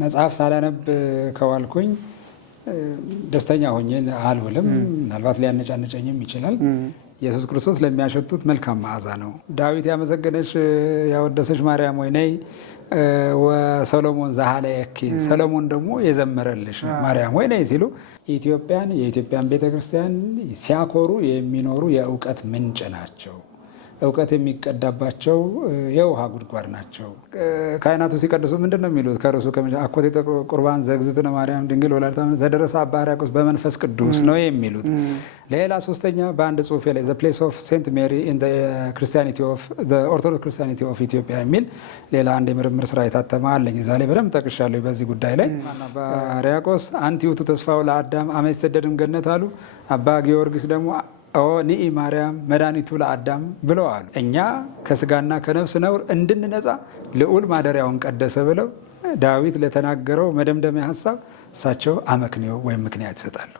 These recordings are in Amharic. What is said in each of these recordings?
መጽሐፍ ሳላነብ ከዋልኩኝ ደስተኛ ሆኜ አልውልም። ምናልባት ሊያነጫነጨኝም ይችላል። ኢየሱስ ክርስቶስ ለሚያሸቱት መልካም መዓዛ ነው። ዳዊት ያመሰገነሽ ያወደሰሽ ማርያም ወይ ነይ ወሰሎሞን ዘሃለየኪ፣ ሰሎሞን ደግሞ የዘመረልሽ ማርያም ወይ ነይ ሲሉ የኢትዮጵያን ቤተክርስቲያን ሲያኮሩ የሚኖሩ የእውቀት ምንጭ ናቸው። እውቀት የሚቀዳባቸው የውሃ ጉድጓድ ናቸው። ካህናቱ ሲቀድሱ ምንድን ነው የሚሉት? ከርሱ አኮቴተ ቁርባን ዘግዝእትነ ማርያም ድንግል ወላዲተ አምላክ ዘደረሰ አባ ሕርያቆስ በመንፈስ ቅዱስ ነው የሚሉት። ሌላ ሶስተኛ በአንድ ጽሁፌ ላይ ዘ ፕሌስ ኦፍ ሴንት ሜሪ ኢን ኦርቶዶክስ ክርስቲያኒቲ ኦፍ ኢትዮጵያ የሚል ሌላ አንድ የምርምር ስራ የታተመ አለኝ። እዛ ላይ በደንብ ጠቅሻለሁ በዚህ ጉዳይ ላይ። አባ ሕርያቆስ አንቲ ውእቱ ተስፋው ለአዳም አመ ይትሰደድም ገነት አሉ። አባ ጊዮርጊስ ደግሞ ንኢ ማርያም መድኃኒቱ ለአዳም ብለዋል። እኛ ከስጋና ከነፍስ ነውር እንድንነጻ ልዑል ማደሪያውን ቀደሰ ብለው ዳዊት ለተናገረው መደምደሚያ ሀሳብ እሳቸው አመክንዮ ወይም ምክንያት ይሰጣሉ።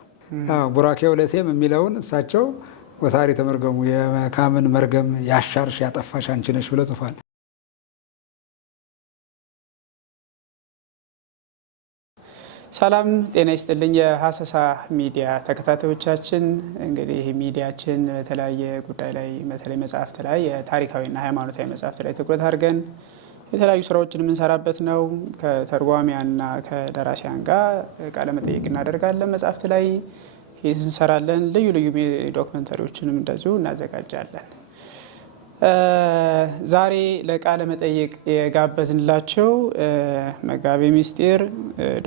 ቡራኬው ለሴም የሚለውን እሳቸው ወሳሪ ተመርገሙ የካምን መርገም ያሻርሽ ያጠፋሽ አንቺ ነሽ ብለው ጽፏል። ሰላም ጤና ይስጥልኝ። የሀሰሳ ሚዲያ ተከታታዮቻችን፣ እንግዲህ ሚዲያችን በተለያየ ጉዳይ ላይ በተለይ መጽሐፍት ላይ የታሪካዊና ሃይማኖታዊ መጽሐፍት ላይ ትኩረት አድርገን የተለያዩ ስራዎችን የምንሰራበት ነው። ከተርጓሚያንና ከደራሲያን ጋር ቃለ መጠይቅ እናደርጋለን። መጽሐፍት ላይ እንሰራለን። ልዩ ልዩ ዶክመንተሪዎችንም እንደዚሁ እናዘጋጃለን። ዛሬ ለቃለ መጠይቅ የጋበዝንላቸው መጋቤ ምስጢር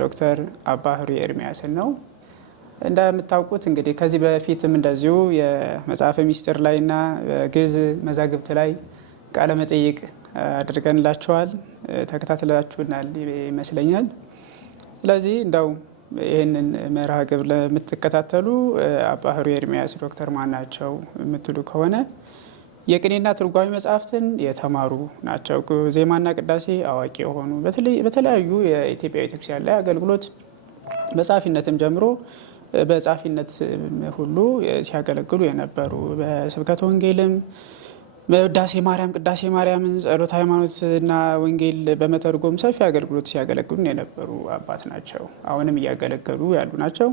ዶክተር አባ ህሩይ ኤርሚያስን ነው። እንደምታውቁት እንግዲህ ከዚህ በፊትም እንደዚሁ የመጽሐፈ ምስጢር ላይና ግዕዝ መዛግብት ላይ ቃለ መጠይቅ አድርገንላቸዋል። ተከታትላችሁናል ይመስለኛል። ስለዚህ እንደው ይህንን መርሃ ግብር ለምትከታተሉ አባ ህሩይ ኤርሚያስ ዶክተር ማን ናቸው የምትሉ ከሆነ የቅኔና ትርጓሜ መጽሐፍትን የተማሩ ናቸው። ዜማና ቅዳሴ አዋቂ የሆኑ በተለያዩ የኢትዮጵያ ቤተክርስቲያን ላይ አገልግሎት በጻፊነትም ጀምሮ በጻፊነት ሁሉ ሲያገለግሉ የነበሩ በስብከተ ወንጌልም በውዳሴ ማርያም፣ ቅዳሴ ማርያምን፣ ጸሎተ ሃይማኖትና ወንጌል በመተርጎም ሰፊ አገልግሎት ሲያገለግሉ የነበሩ አባት ናቸው። አሁንም እያገለገሉ ያሉ ናቸው።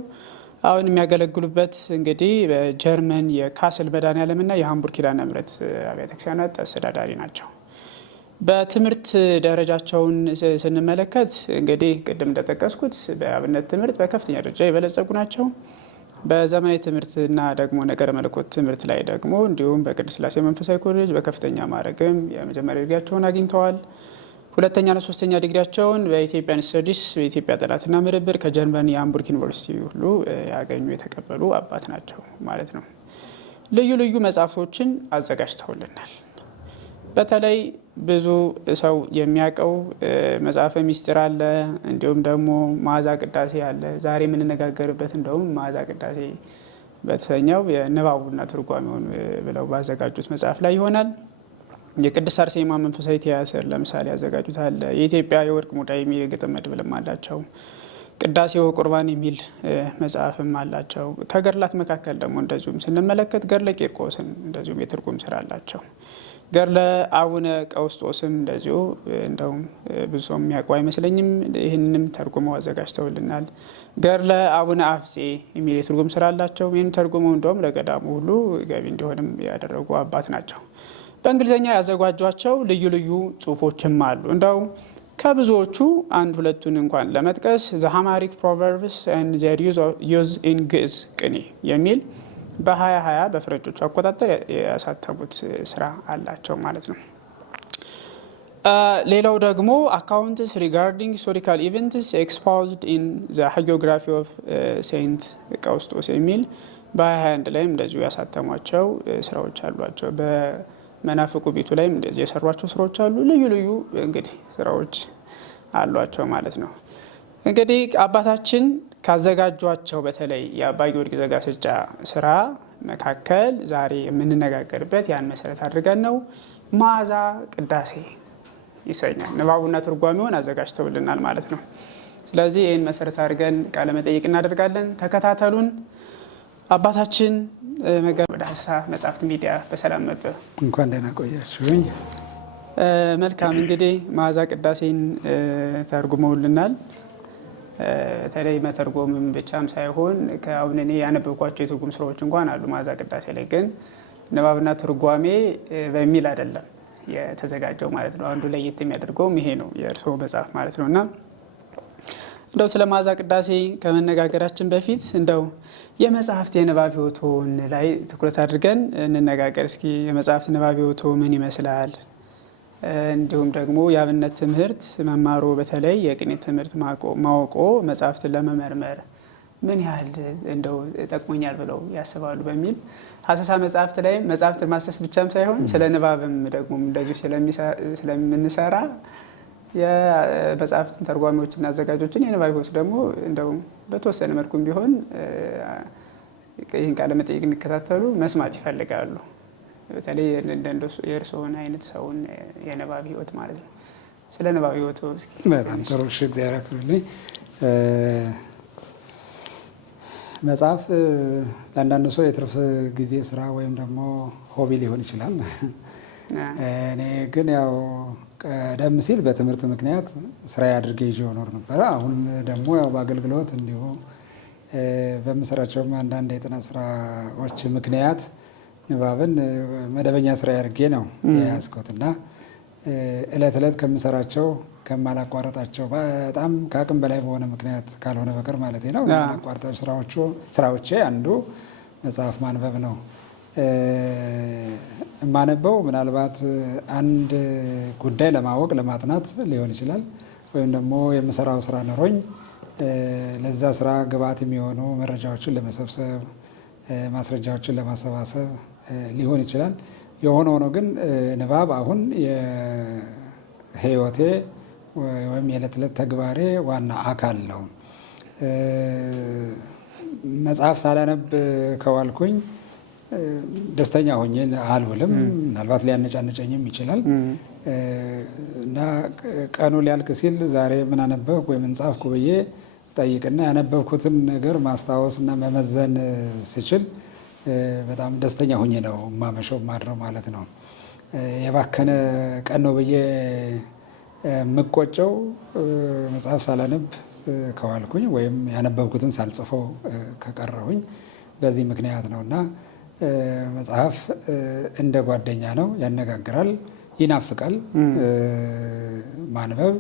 አሁን የሚያገለግሉበት እንግዲህ በጀርመን የካስል መድኃኔዓለምና የሃምቡርግ ኪዳነ ምሕረት አብያተ ክርስቲያናት አስተዳዳሪ ናቸው። በትምህርት ደረጃቸውን ስንመለከት እንግዲህ ቅድም እንደጠቀስኩት በአብነት ትምህርት በከፍተኛ ደረጃ የበለጸጉ ናቸው። በዘመናዊ ትምህርትና ደግሞ ነገረ መለኮት ትምህርት ላይ ደግሞ እንዲሁም በቅድስት ሥላሴ መንፈሳዊ ኮሌጅ በከፍተኛ ማዕረግም የመጀመሪያ ዲግሪያቸውን አግኝተዋል። ሁለተኛና ሶስተኛ ዲግሪያቸውን በኢትዮጵያን ስተዲስ በኢትዮጵያ ጥናትና ምርምር ከጀርመን የሃምቡርግ ዩኒቨርሲቲ ሁሉ ያገኙ የተቀበሉ አባት ናቸው ማለት ነው። ልዩ ልዩ መጽሐፍቶችን አዘጋጅተውልናል። በተለይ ብዙ ሰው የሚያውቀው መጽሐፈ ምስጢር አለ፣ እንዲሁም ደግሞ መዓዛ ቅዳሴ አለ። ዛሬ የምንነጋገርበት እንደውም መዓዛ ቅዳሴ በተሰኘው የንባቡና ትርጓሜውን ብለው ባዘጋጁት መጽሐፍ ላይ ይሆናል። የቅድስት አርሴማ መንፈሳዊ ቲያትር ለምሳሌ ያዘጋጁት አለ። የኢትዮጵያ የወርቅ ሙዳይ የሚል የግጥም መድብልም አላቸው። ቅዳሴው ቁርባን የሚል መጽሐፍም አላቸው። ከገድላት መካከል ደግሞ እንደዚሁም ስንመለከት ገድለ ቂርቆስን እንደዚሁም የትርጉም ስራ አላቸው። ገድለ አቡነ ቀውስጦስም እንደዚሁ እንደውም ብዙ ሰው የሚያውቁ አይመስለኝም፣ ይህንንም ተርጉመው አዘጋጅተውልናል። ገድለ አቡነ አፍጼ የሚል የትርጉም ስራ አላቸው። ይህን ተርጉመው እንደውም ለገዳሙ ሁሉ ገቢ እንዲሆንም ያደረጉ አባት ናቸው። በእንግሊዝኛ ያዘጋጇቸው ልዩ ልዩ ጽሁፎችም አሉ። እንደው ከብዙዎቹ አንድ ሁለቱን እንኳን ለመጥቀስ ዘ ሃማሪክ ፕሮቨርብስ ኤንድ ዜር ዩዝ ኢን ግዕዝ ቅኔ የሚል በ2020 በፈረንጆቹ አቆጣጠር ያሳተሙት ስራ አላቸው ማለት ነው። ሌላው ደግሞ አካውንትስ ሪጋርዲንግ ሂስቶሪካል ኢቨንትስ ኤክስፖዝድ ኢን ዘ ሃጊዮግራፊ ኦፍ ሴንት ቀውስጦስ የሚል በ2021 ላይም እንደዚሁ ያሳተሟቸው ስራዎች አሏቸው። በመናፍቁ ቤቱ ላይም እንደዚህ የሰሯቸው ስራዎች አሉ። ልዩ ልዩ እንግዲህ ስራዎች አሏቸው ማለት ነው። እንግዲህ አባታችን ካዘጋጇቸው በተለይ የአባ ጊዮርጊስ ዘጋስጫ ስራ መካከል ዛሬ የምንነጋገርበት ያን መሰረት አድርገን ነው። መዓዛ ቅዳሴ ይሰኛል። ንባቡና ትርጓሜውን አዘጋጅተውልናል ማለት ነው። ስለዚህ ይህን መሰረት አድርገን ቃለ መጠይቅ እናደርጋለን። ተከታተሉን። አባታችን መጋቤ ወደ ሀሰሳ መጽሐፍት ሚዲያ በሰላም መጡ። እንኳን ደህና ቆያችሁኝ። መልካም እንግዲህ መዓዛ ቅዳሴን ተርጉመውልናል። በተለይ መተርጎምም ብቻም ሳይሆን ከአሁን እኔ ያነበብኳቸው የትርጉም ስራዎች እንኳን አሉ መዓዛ ቅዳሴ ላይ፣ ግን ንባብና ትርጓሜ በሚል አይደለም የተዘጋጀው ማለት ነው። አንዱ ለየት የሚያደርገውም ይሄ ነው የእርስዎ መጽሐፍ ማለት ነው። እና እንደው ስለ መዓዛ ቅዳሴ ከመነጋገራችን በፊት እንደው የመጽሐፍት የንባብ ሕይወቶን ላይ ትኩረት አድርገን እንነጋገር እስኪ። የመጽሐፍት ንባብ ሕይወቶ ምን ይመስላል? እንዲሁም ደግሞ የአብነት ትምህርት መማሮ በተለይ የቅኔ ትምህርት ማወቆ መጽሐፍትን ለመመርመር ምን ያህል እንደው ጠቅሞኛል ብለው ያስባሉ በሚል ሀሰሳ መጽሐፍት ላይ መጽሐፍትን ማሰስ ብቻም ሳይሆን ስለ ንባብም ደግሞ እንደዚሁ ስለምንሰራ የመጽሐፍትን ተርጓሚዎችና አዘጋጆችን የንባብ ሕይወት ደግሞ እንደው በተወሰነ መልኩም ቢሆን ይህን ቃለ መጠይቅ የሚከታተሉ መስማት ይፈልጋሉ። በተለይ የእርስዎን አይነት ሰውን የንባብ ሕይወት ማለት ነው። ስለ ንባብ ሕይወቱ እስኪ። በጣም ጥሩ እሺ፣ እግዚአብሔር ያክብርልኝ። መጽሐፍ ለአንዳንዱ ሰው የትርፍ ጊዜ ስራ ወይም ደግሞ ሆቢ ሊሆን ይችላል። እኔ ግን ያው ቀደም ሲል በትምህርት ምክንያት ስራ አድርጌ ይዤ እኖር ነበረ። አሁን ደግሞ ያው በአገልግሎት እንዲሁ በምሰራቸውም አንዳንድ የጥናት ስራዎች ምክንያት ንባብን መደበኛ ስራ አድርጌ ነው የያዝኩት እና እለት እለት ከምሰራቸው ከማላቋረጣቸው በጣም ከአቅም በላይ በሆነ ምክንያት ካልሆነ በቀር ማለት ነው የማላቋረጣቸው ስራዎቼ አንዱ መጽሐፍ ማንበብ ነው። የማነበው ምናልባት አንድ ጉዳይ ለማወቅ ለማጥናት ሊሆን ይችላል፣ ወይም ደግሞ የምሰራው ስራ ኖሮኝ ለዛ ስራ ግብዓት የሚሆኑ መረጃዎችን ለመሰብሰብ ማስረጃዎችን ለማሰባሰብ ሊሆን ይችላል። የሆነ ሆኖ ግን ንባብ አሁን የህይወቴ ወይም የዕለት ዕለት ተግባሬ ዋና አካል ነው። መጽሐፍ ሳላነብ ከዋልኩኝ ደስተኛ ሆኜ አልውልም። ምናልባት ሊያነጫነጨኝም ይችላል እና ቀኑ ሊያልቅ ሲል ዛሬ ምን አነበብኩ ወይም ምን ጻፍኩ ብዬ ጠይቅና ያነበብኩትን ነገር ማስታወስ እና መመዘን ስችል በጣም ደስተኛ ሆኜ ነው ማመሸው ማድረው ማለት ነው። የባከነ ቀን ነው ብዬ የምቆጨው መጽሐፍ ሳላነብ ከዋልኩኝ ወይም ያነበብኩትን ሳልጽፈው ከቀረሁኝ በዚህ ምክንያት ነው እና መጽሐፍ እንደ ጓደኛ ነው፣ ያነጋግራል፣ ይናፍቃል። ማንበብ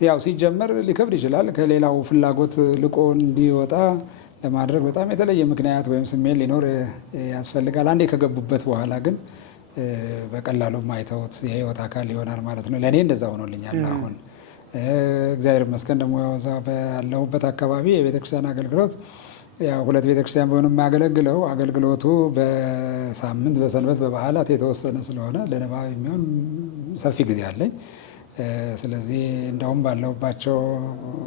ያው ሲጀመር ሊከብድ ይችላል። ከሌላው ፍላጎት ልቆ እንዲወጣ ለማድረግ በጣም የተለየ ምክንያት ወይም ስሜት ሊኖር ያስፈልጋል። አንዴ ከገቡበት በኋላ ግን በቀላሉ ማይተውት የህይወት አካል ይሆናል ማለት ነው። ለእኔ እንደዛ ሆኖልኛል። አሁን እግዚአብሔር ይመስገን ደግሞ ባለሁበት አካባቢ የቤተክርስቲያን አገልግሎት ያው ሁለት ቤተክርስቲያን ቢሆን የማያገለግለው አገልግሎቱ በሳምንት በሰንበት በበዓላት የተወሰነ ስለሆነ ለንባብ የሚሆን ሰፊ ጊዜ አለኝ። ስለዚህ እንደውም ባለሁባቸው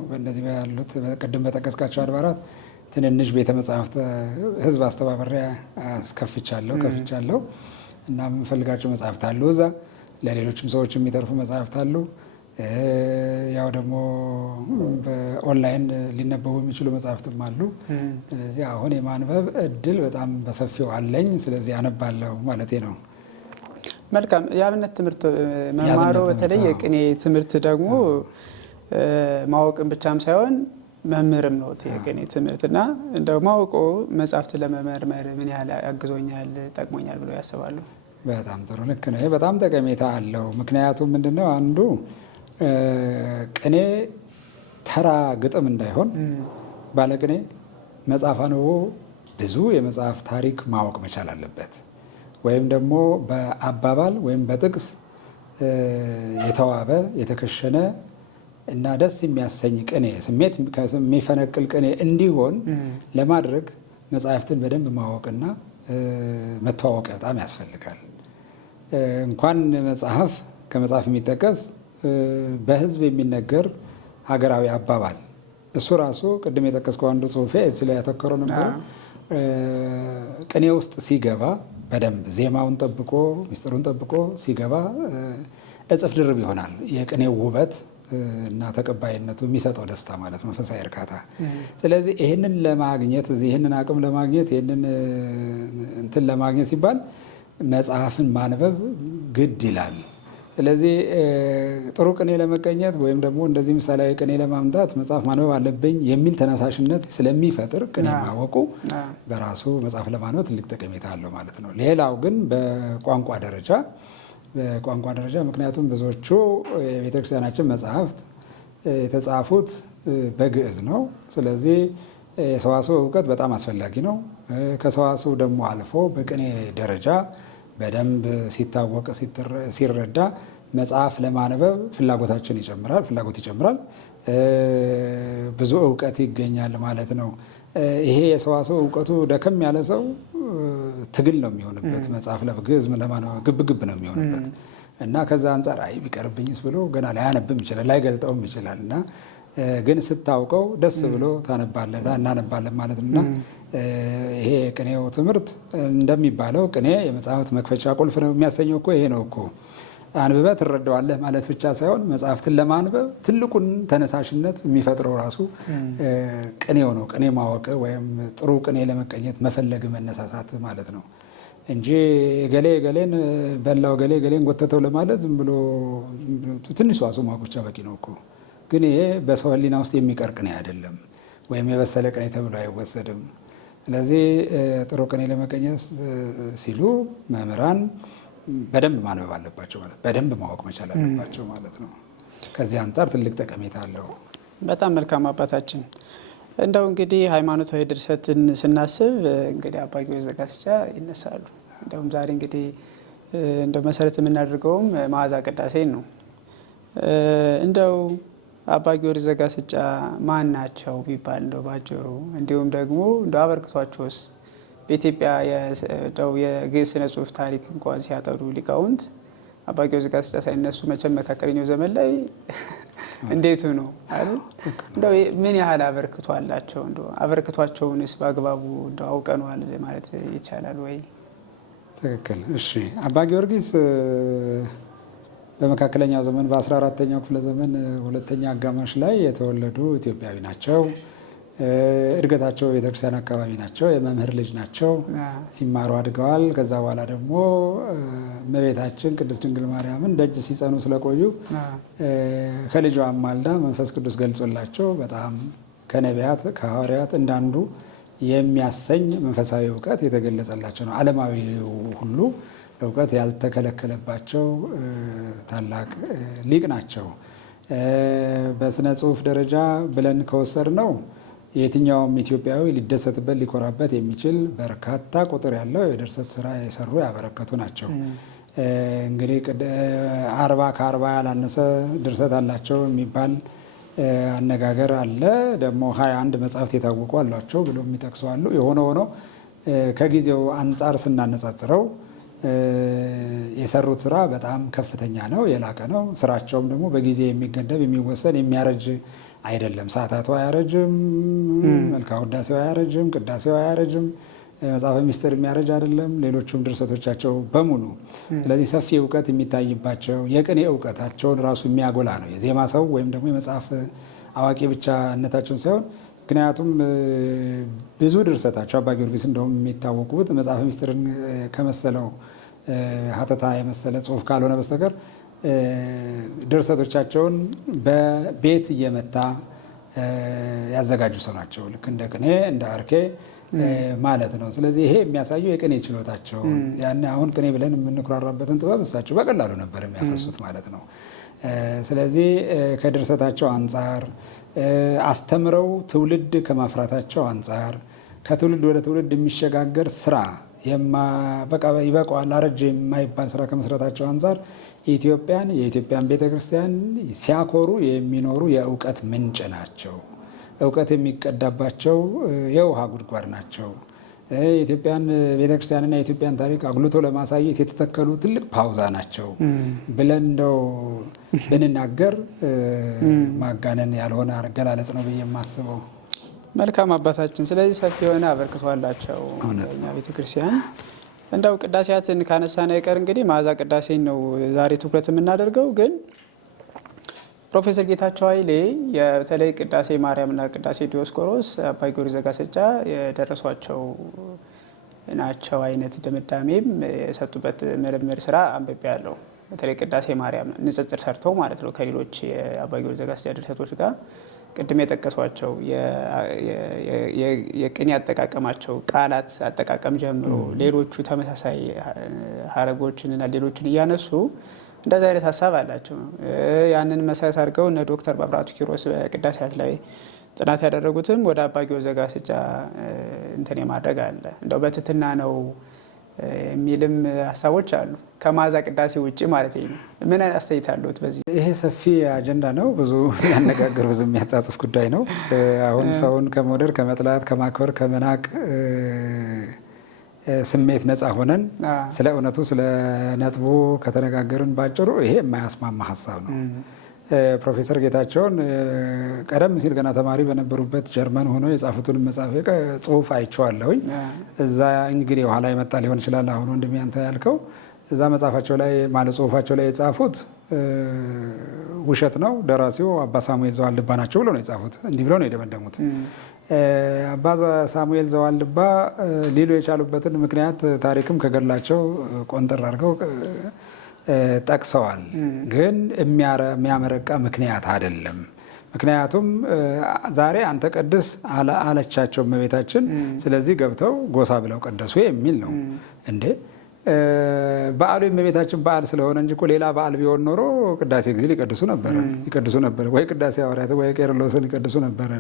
በእነዚህ ያሉት ቅድም በጠቀስካቸው አድባራት ትንንሽ ቤተ መጽሐፍት ህዝብ አስተባበሪያ ከፍቻለሁ እና የምፈልጋቸው መጽሐፍት አሉ እዛ። ለሌሎችም ሰዎች የሚተርፉ መጽሐፍት አሉ። ያው ደግሞ በኦንላይን ሊነበቡ የሚችሉ መጽሐፍትም አሉ። ስለዚህ አሁን የማንበብ እድል በጣም በሰፊው አለኝ። ስለዚህ አነባለሁ ማለቴ ነው። መልካም። የአብነት ትምህርት መማሮ በተለይ የቅኔ ትምህርት ደግሞ ማወቅን ብቻም ሳይሆን መምህርም ነው የቅኔ ትምህርት እና እንደው ማወቁ መጽሐፍት ለመመርመር ምን ያህል አግዞኛል ጠቅሞኛል ብለው ያስባሉ? በጣም ጥሩ፣ ልክ ነው። ይሄ በጣም ጠቀሜታ አለው። ምክንያቱም ምንድነው አንዱ ቅኔ ተራ ግጥም እንዳይሆን ባለቅኔ መጽሐፍ አንብቦ ብዙ የመጽሐፍ ታሪክ ማወቅ መቻል አለበት። ወይም ደግሞ በአባባል ወይም በጥቅስ የተዋበ የተከሸነ እና ደስ የሚያሰኝ ቅኔ ስሜት የሚፈነቅል ቅኔ እንዲሆን ለማድረግ መጽሐፍትን በደንብ ማወቅና መተዋወቅ በጣም ያስፈልጋል። እንኳን መጽሐፍ ከመጽሐፍ የሚጠቀስ በሕዝብ የሚነገር ሀገራዊ አባባል እሱ ራሱ ቅድም የጠቀስከው አንዱ ጽሑፌ እዚህ ላይ ያተኮረው ነበር። ቅኔ ውስጥ ሲገባ በደንብ ዜማውን ጠብቆ ሚስጥሩን ጠብቆ ሲገባ እጥፍ ድርብ ይሆናል የቅኔው ውበት እና ተቀባይነቱ የሚሰጠው ደስታ ማለት መንፈሳዊ እርካታ። ስለዚህ ይህንን ለማግኘት ይህንን አቅም ለማግኘት ይህንን እንትን ለማግኘት ሲባል መጽሐፍን ማንበብ ግድ ይላል። ስለዚህ ጥሩ ቅኔ ለመቀኘት ወይም ደግሞ እንደዚህ ምሳሌያዊ ቅኔ ለማምጣት መጽሐፍ ማንበብ አለብኝ የሚል ተነሳሽነት ስለሚፈጥር ቅኔ ማወቁ በራሱ መጽሐፍ ለማንበብ ትልቅ ጠቀሜታ አለው ማለት ነው። ሌላው ግን በቋንቋ ደረጃ ምክንያቱም ብዙዎቹ የቤተክርስቲያናችን መጽሐፍት የተጻፉት በግዕዝ ነው። ስለዚህ የሰዋስው እውቀት በጣም አስፈላጊ ነው። ከሰዋስው ደግሞ አልፎ በቅኔ ደረጃ በደንብ ሲታወቅ ሲረዳ መጽሐፍ ለማንበብ ፍላጎት ይጨምራል፣ ብዙ እውቀት ይገኛል ማለት ነው። ይሄ የሰዋስው እውቀቱ ደከም ያለ ሰው ትግል ነው የሚሆንበት፣ መጽሐፍ ለግዕዝ ለማንበብ ግብግብ ነው የሚሆንበት እና ከዛ አንጻር አይ ቢቀርብኝስ ብሎ ገና ላያነብም ይችላል፣ ላይገልጠውም ይችላል እና ግን ስታውቀው ደስ ብሎ እናነባለን ማለት ነው። እና ይሄ ቅኔው ትምህርት እንደሚባለው ቅኔ የመጽሐፍት መክፈቻ ቁልፍ ነው የሚያሰኘው እኮ ይሄ ነው እኮ። አንብበህ ትረዳዋለህ ማለት ብቻ ሳይሆን መጽሐፍትን ለማንበብ ትልቁን ተነሳሽነት የሚፈጥረው ራሱ ቅኔው ነው። ቅኔ ማወቅ ወይም ጥሩ ቅኔ ለመቀኘት መፈለግ መነሳሳት ማለት ነው እንጂ ገሌን በላው ገሌን ጎተተው ለማለት ዝም ብሎ ትንሽ ዋሱ ማወቅ ብቻ በቂ ነው እኮ። ግን ይሄ በሰው ሕሊና ውስጥ የሚቀር ቅኔ አይደለም፣ ወይም የበሰለ ቅኔ ተብሎ አይወሰድም። ስለዚህ ጥሩ ቅኔ ለመቀኘት ሲሉ መምህራን በደንብ ማንበብ አለባቸው ማለት በደንብ ማወቅ መቻል አለባቸው ማለት ነው። ከዚህ አንጻር ትልቅ ጠቀሜታ አለው። በጣም መልካም አባታችን። እንደው እንግዲህ ሃይማኖታዊ ድርሰትን ስናስብ እንግዲህ አባ ጊዮርጊስ ዘጋስጫ ይነሳሉ። እንደውም ዛሬ እንግዲህ እንደው መሰረት የምናደርገውም መዓዛ ቅዳሴን ነው። እንደው አባ ጊዮርጊስ ዘጋስጫ ማን ናቸው ቢባል እንደው ባጭሩ፣ እንዲሁም ደግሞ እንደው አበርክቷቸውስ በኢትዮጵያ የግዕዝ ስነ ጽሁፍ ታሪክ እንኳን ሲያጠሩ ሊቃውንት አባ ጊዮርጊስ ዘጋስጫ ሳይነሱ መቼም መካከለኛው ዘመን ላይ እንዴቱ ነው አይደል? እንደው ምን ያህል አበርክቶ አላቸው? እንደው አበርክቷቸውንስ በአግባቡ እንደው አውቀነዋል ማለት ይቻላል ወይ? ትክክል። እሺ፣ አባ ጊዮርጊስ በመካከለኛው ዘመን በ14ኛው ክፍለ ዘመን ሁለተኛ አጋማሽ ላይ የተወለዱ ኢትዮጵያዊ ናቸው። እድገታቸው ቤተክርስቲያን አካባቢ ናቸው። የመምህር ልጅ ናቸው። ሲማሩ አድገዋል። ከዛ በኋላ ደግሞ እመቤታችን ቅድስት ድንግል ማርያምን ደጅ ሲጸኑ ስለቆዩ ከልጇ አማልዳ መንፈስ ቅዱስ ገልጾላቸው በጣም ከነቢያት ከሐዋርያት እንዳንዱ የሚያሰኝ መንፈሳዊ እውቀት የተገለጸላቸው ነው። ዓለማዊ ሁሉ እውቀት ያልተከለከለባቸው ታላቅ ሊቅ ናቸው። በስነ ጽሁፍ ደረጃ ብለን ከወሰድ ነው የትኛውም ኢትዮጵያዊ ሊደሰትበት ሊኮራበት የሚችል በርካታ ቁጥር ያለው የድርሰት ስራ የሰሩ ያበረከቱ ናቸው። እንግዲህ 40 ያላነሰ ድርሰት አላቸው የሚባል አነጋገር አለ። ደግሞ 21 መጽሐፍት የታወቁ አሏቸው ብሎ የሚጠቅሱ አሉ። የሆነ ሆኖ ከጊዜው አንጻር ስናነጻጽረው የሰሩት ስራ በጣም ከፍተኛ ነው፣ የላቀ ነው። ስራቸውም ደግሞ በጊዜ የሚገደብ የሚወሰን የሚያረጅ አይደለም። ሰዓታቱ አያረጅም፣ መልክአ ውዳሴው አያረጅም፣ ቅዳሴው አያረጅም፣ መጽሐፈ ሚስጥር የሚያረጅ አይደለም። ሌሎቹም ድርሰቶቻቸው በሙሉ ስለዚህ ሰፊ እውቀት የሚታይባቸው የቅኔ እውቀታቸውን ራሱ የሚያጎላ ነው። የዜማ ሰው ወይም ደግሞ የመጽሐፍ አዋቂ ብቻነታቸውን ሳይሆን ምክንያቱም ብዙ ድርሰታቸው አባ ጊዮርጊስ እንደውም የሚታወቁት መጽሐፈ ሚስጥርን ከመሰለው ሀተታ የመሰለ ጽሁፍ ካልሆነ በስተቀር ድርሰቶቻቸውን በቤት እየመታ ያዘጋጁ ሰው ናቸው። ልክ እንደ ቅኔ እንደ አርኬ ማለት ነው። ስለዚህ ይሄ የሚያሳየው የቅኔ ችሎታቸው ያን አሁን ቅኔ ብለን የምንኩራራበትን ጥበብ እሳቸው በቀላሉ ነበር የሚያፈሱት ማለት ነው። ስለዚህ ከድርሰታቸው አንጻር አስተምረው ትውልድ ከማፍራታቸው አንጻር ከትውልድ ወደ ትውልድ የሚሸጋገር ስራ ይበቃዋል አረጀ የማይባል ስራ ከመስራታቸው አንጻር የኢትዮጵያን ቤተክርስቲያን ሲያኮሩ የሚኖሩ የእውቀት ምንጭ ናቸው። እውቀት የሚቀዳባቸው የውሃ ጉድጓድ ናቸው። የኢትዮጵያን ቤተክርስቲያንና የኢትዮጵያን ታሪክ አጉልቶ ለማሳየት የተተከሉ ትልቅ ፓውዛ ናቸው ብለን እንደው ብንናገር ማጋነን ያልሆነ አገላለጽ ነው ብዬ የማስበው። መልካም አባታችን። ስለዚህ ሰፊ የሆነ አበርክቶ አላቸው እኛ ቤተክርስቲያን። እንደው ቅዳሴያትን ካነሳን አይቀር እንግዲህ መዓዛ ቅዳሴን ነው ዛሬ ትኩረት የምናደርገው። ግን ፕሮፌሰር ጌታቸው ኃይሌ በተለይ ቅዳሴ ማርያምና ቅዳሴ ዲዮስቆሮስ አባ ጊዮርጊስ ዘጋስጫ የደረሷቸው ናቸው አይነት ድምዳሜም የሰጡበት ምርምር ስራ አንብቤ ያለው በተለይ ቅዳሴ ማርያም ንጽጽር ሰርተው ማለት ነው ከሌሎች የአባ ጊዮርጊስ ዘጋስጫ ድርሰቶች ጋር ቅድም የጠቀሷቸው የቅኔ አጠቃቀማቸው ቃላት አጠቃቀም ጀምሮ ሌሎቹ ተመሳሳይ ሀረጎችንና ሌሎችን እያነሱ እንደዚህ አይነት ሀሳብ አላቸው። ያንን መሰረት አድርገው እነ ዶክተር መብራቱ ኪሮስ በቅዳሴያት ላይ ጥናት ያደረጉትም ወደ አባ ጊዮርጊስ ዘጋስጫ እንትን የማድረግ አለ። እንደው በትትና ነው የሚልም ሀሳቦች አሉ ከመዓዛ ቅዳሴ ውጭ ማለት ነው። ምን አስተያየት አለዎት በዚህ? ይሄ ሰፊ አጀንዳ ነው። ብዙ ያነጋገር ብዙ የሚያጻጽፍ ጉዳይ ነው። አሁን ሰውን ከመውደድ ከመጥላት ከማክበር ከመናቅ ስሜት ነፃ ሆነን ስለ እውነቱ ስለ ነጥቡ ከተነጋገርን ባጭሩ ይሄ የማያስማማ ሀሳብ ነው። ፕሮፌሰር ጌታቸውን ቀደም ሲል ገና ተማሪ በነበሩበት ጀርመን ሆኖ የጻፉትን መጽሐፍ ጽሁፍ አይቼዋለሁኝ። እዛ እንግዲህ ኋላ የመጣ ሊሆን ይችላል። አሁን ወንድሜ አንተ ያልከው እዛ መጽሐፋቸው ላይ ማለት ጽሁፋቸው ላይ የጻፉት ውሸት ነው፣ ደራሲው አባ ሳሙኤል ዘዋልድባ ናቸው ብለው ነው የጻፉት። እንዲህ ብለው ነው የደመደሙት። አባ ሳሙኤል ዘዋልድባ ሊሉ የቻሉበትን ምክንያት ታሪክም ከገድላቸው ቆንጠር አድርገው ጠቅሰዋል። ግን የሚያመረቃ ምክንያት አይደለም። ምክንያቱም ዛሬ አንተ ቀድስ አለቻቸው እመቤታችን፣ ስለዚህ ገብተው ጎሳ ብለው ቀደሱ የሚል ነው እንዴ? በዓሉ የእመቤታችን በዓል ስለሆነ እንጂ እኮ ሌላ በዓል ቢሆን ኖሮ ቅዳሴ ጊዜ ይቀድሱ ነበር፣ ወይ ቅዳሴ ሐዋርያት ወይ ቄርሎስን ይቀድሱ ነበረ።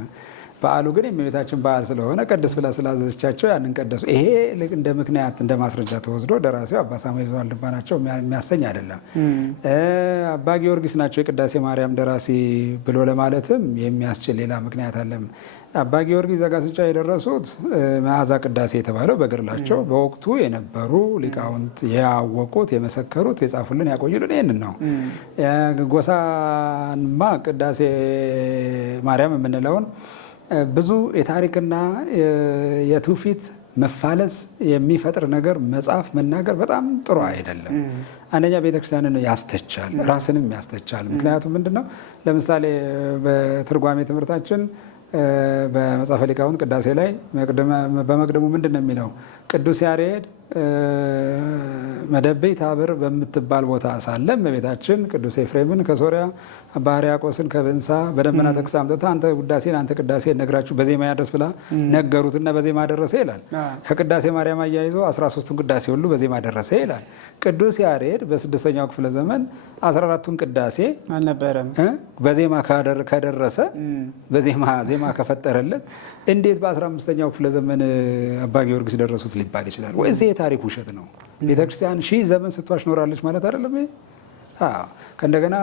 በዓሉ ግን የእመቤታችን በዓል ስለሆነ ቀድስ ብላ ስላዘዘቻቸው ያንን ቀደሱ። ይሄ እንደ ምክንያት እንደ ማስረጃ ተወስዶ ደራሲው አባ ሳሙኤል ዘዋልድባ ናቸው የሚያሰኝ አይደለም። አባ ጊዮርጊስ ናቸው የቅዳሴ ማርያም ደራሲ ብሎ ለማለትም የሚያስችል ሌላ ምክንያት አለም። አባ ጊዮርጊስ ዘጋስጫ የደረሱት መዓዛ ቅዳሴ የተባለው በገድላቸው በወቅቱ የነበሩ ሊቃውንት ያወቁት የመሰከሩት የጻፉልን ያቆዩልን ይህንን ነው። ጎሳንማ ቅዳሴ ማርያም የምንለውን ብዙ የታሪክና የትውፊት መፋለስ የሚፈጥር ነገር መጻፍ መናገር በጣም ጥሩ አይደለም። አንደኛ ቤተክርስቲያንን ያስተቻል፣ ራስንም ያስተቻል። ምክንያቱም ምንድነው? ለምሳሌ በትርጓሜ ትምህርታችን በመጽሐፈ ሊቃውንት ቅዳሴ ላይ በመቅደሙ ምንድን ነው የሚለው? ቅዱስ ያሬድ መደበይ ታብር በምትባል ቦታ ሳለ እመቤታችን ቅዱስ ኤፍሬምን ከሶሪያ አባ ሕርያቆስን ከብንሳ በደመና ጠቅሳ አምጥታ አንተ ውዳሴን አንተ ቅዳሴን ነግራችሁ በዜማ ያድርስ ብላ ነገሩትና በዜማ ደረሰ ይላል። ከቅዳሴ ማርያም አያይዞ 13ቱን ቅዳሴ ሁሉ በዜማ ደረሰ ይላል። ቅዱስ ያሬድ በ6ኛው ክፍለ ዘመን 14ቱን ቅዳሴ አልነበረም በዜማ ከደረሰ ዜማ ከፈጠረለት እንዴት በ15ኛው ክፍለ ዘመን አባ ጊዮርጊስ ደረሱት ሊባል ይችላል? ወይስ የታሪክ ውሸት ነው? ቤተክርስቲያን 1000 ዘመን ስትዋሽ ኖራለች ማለት አይደለም። ከእንደገና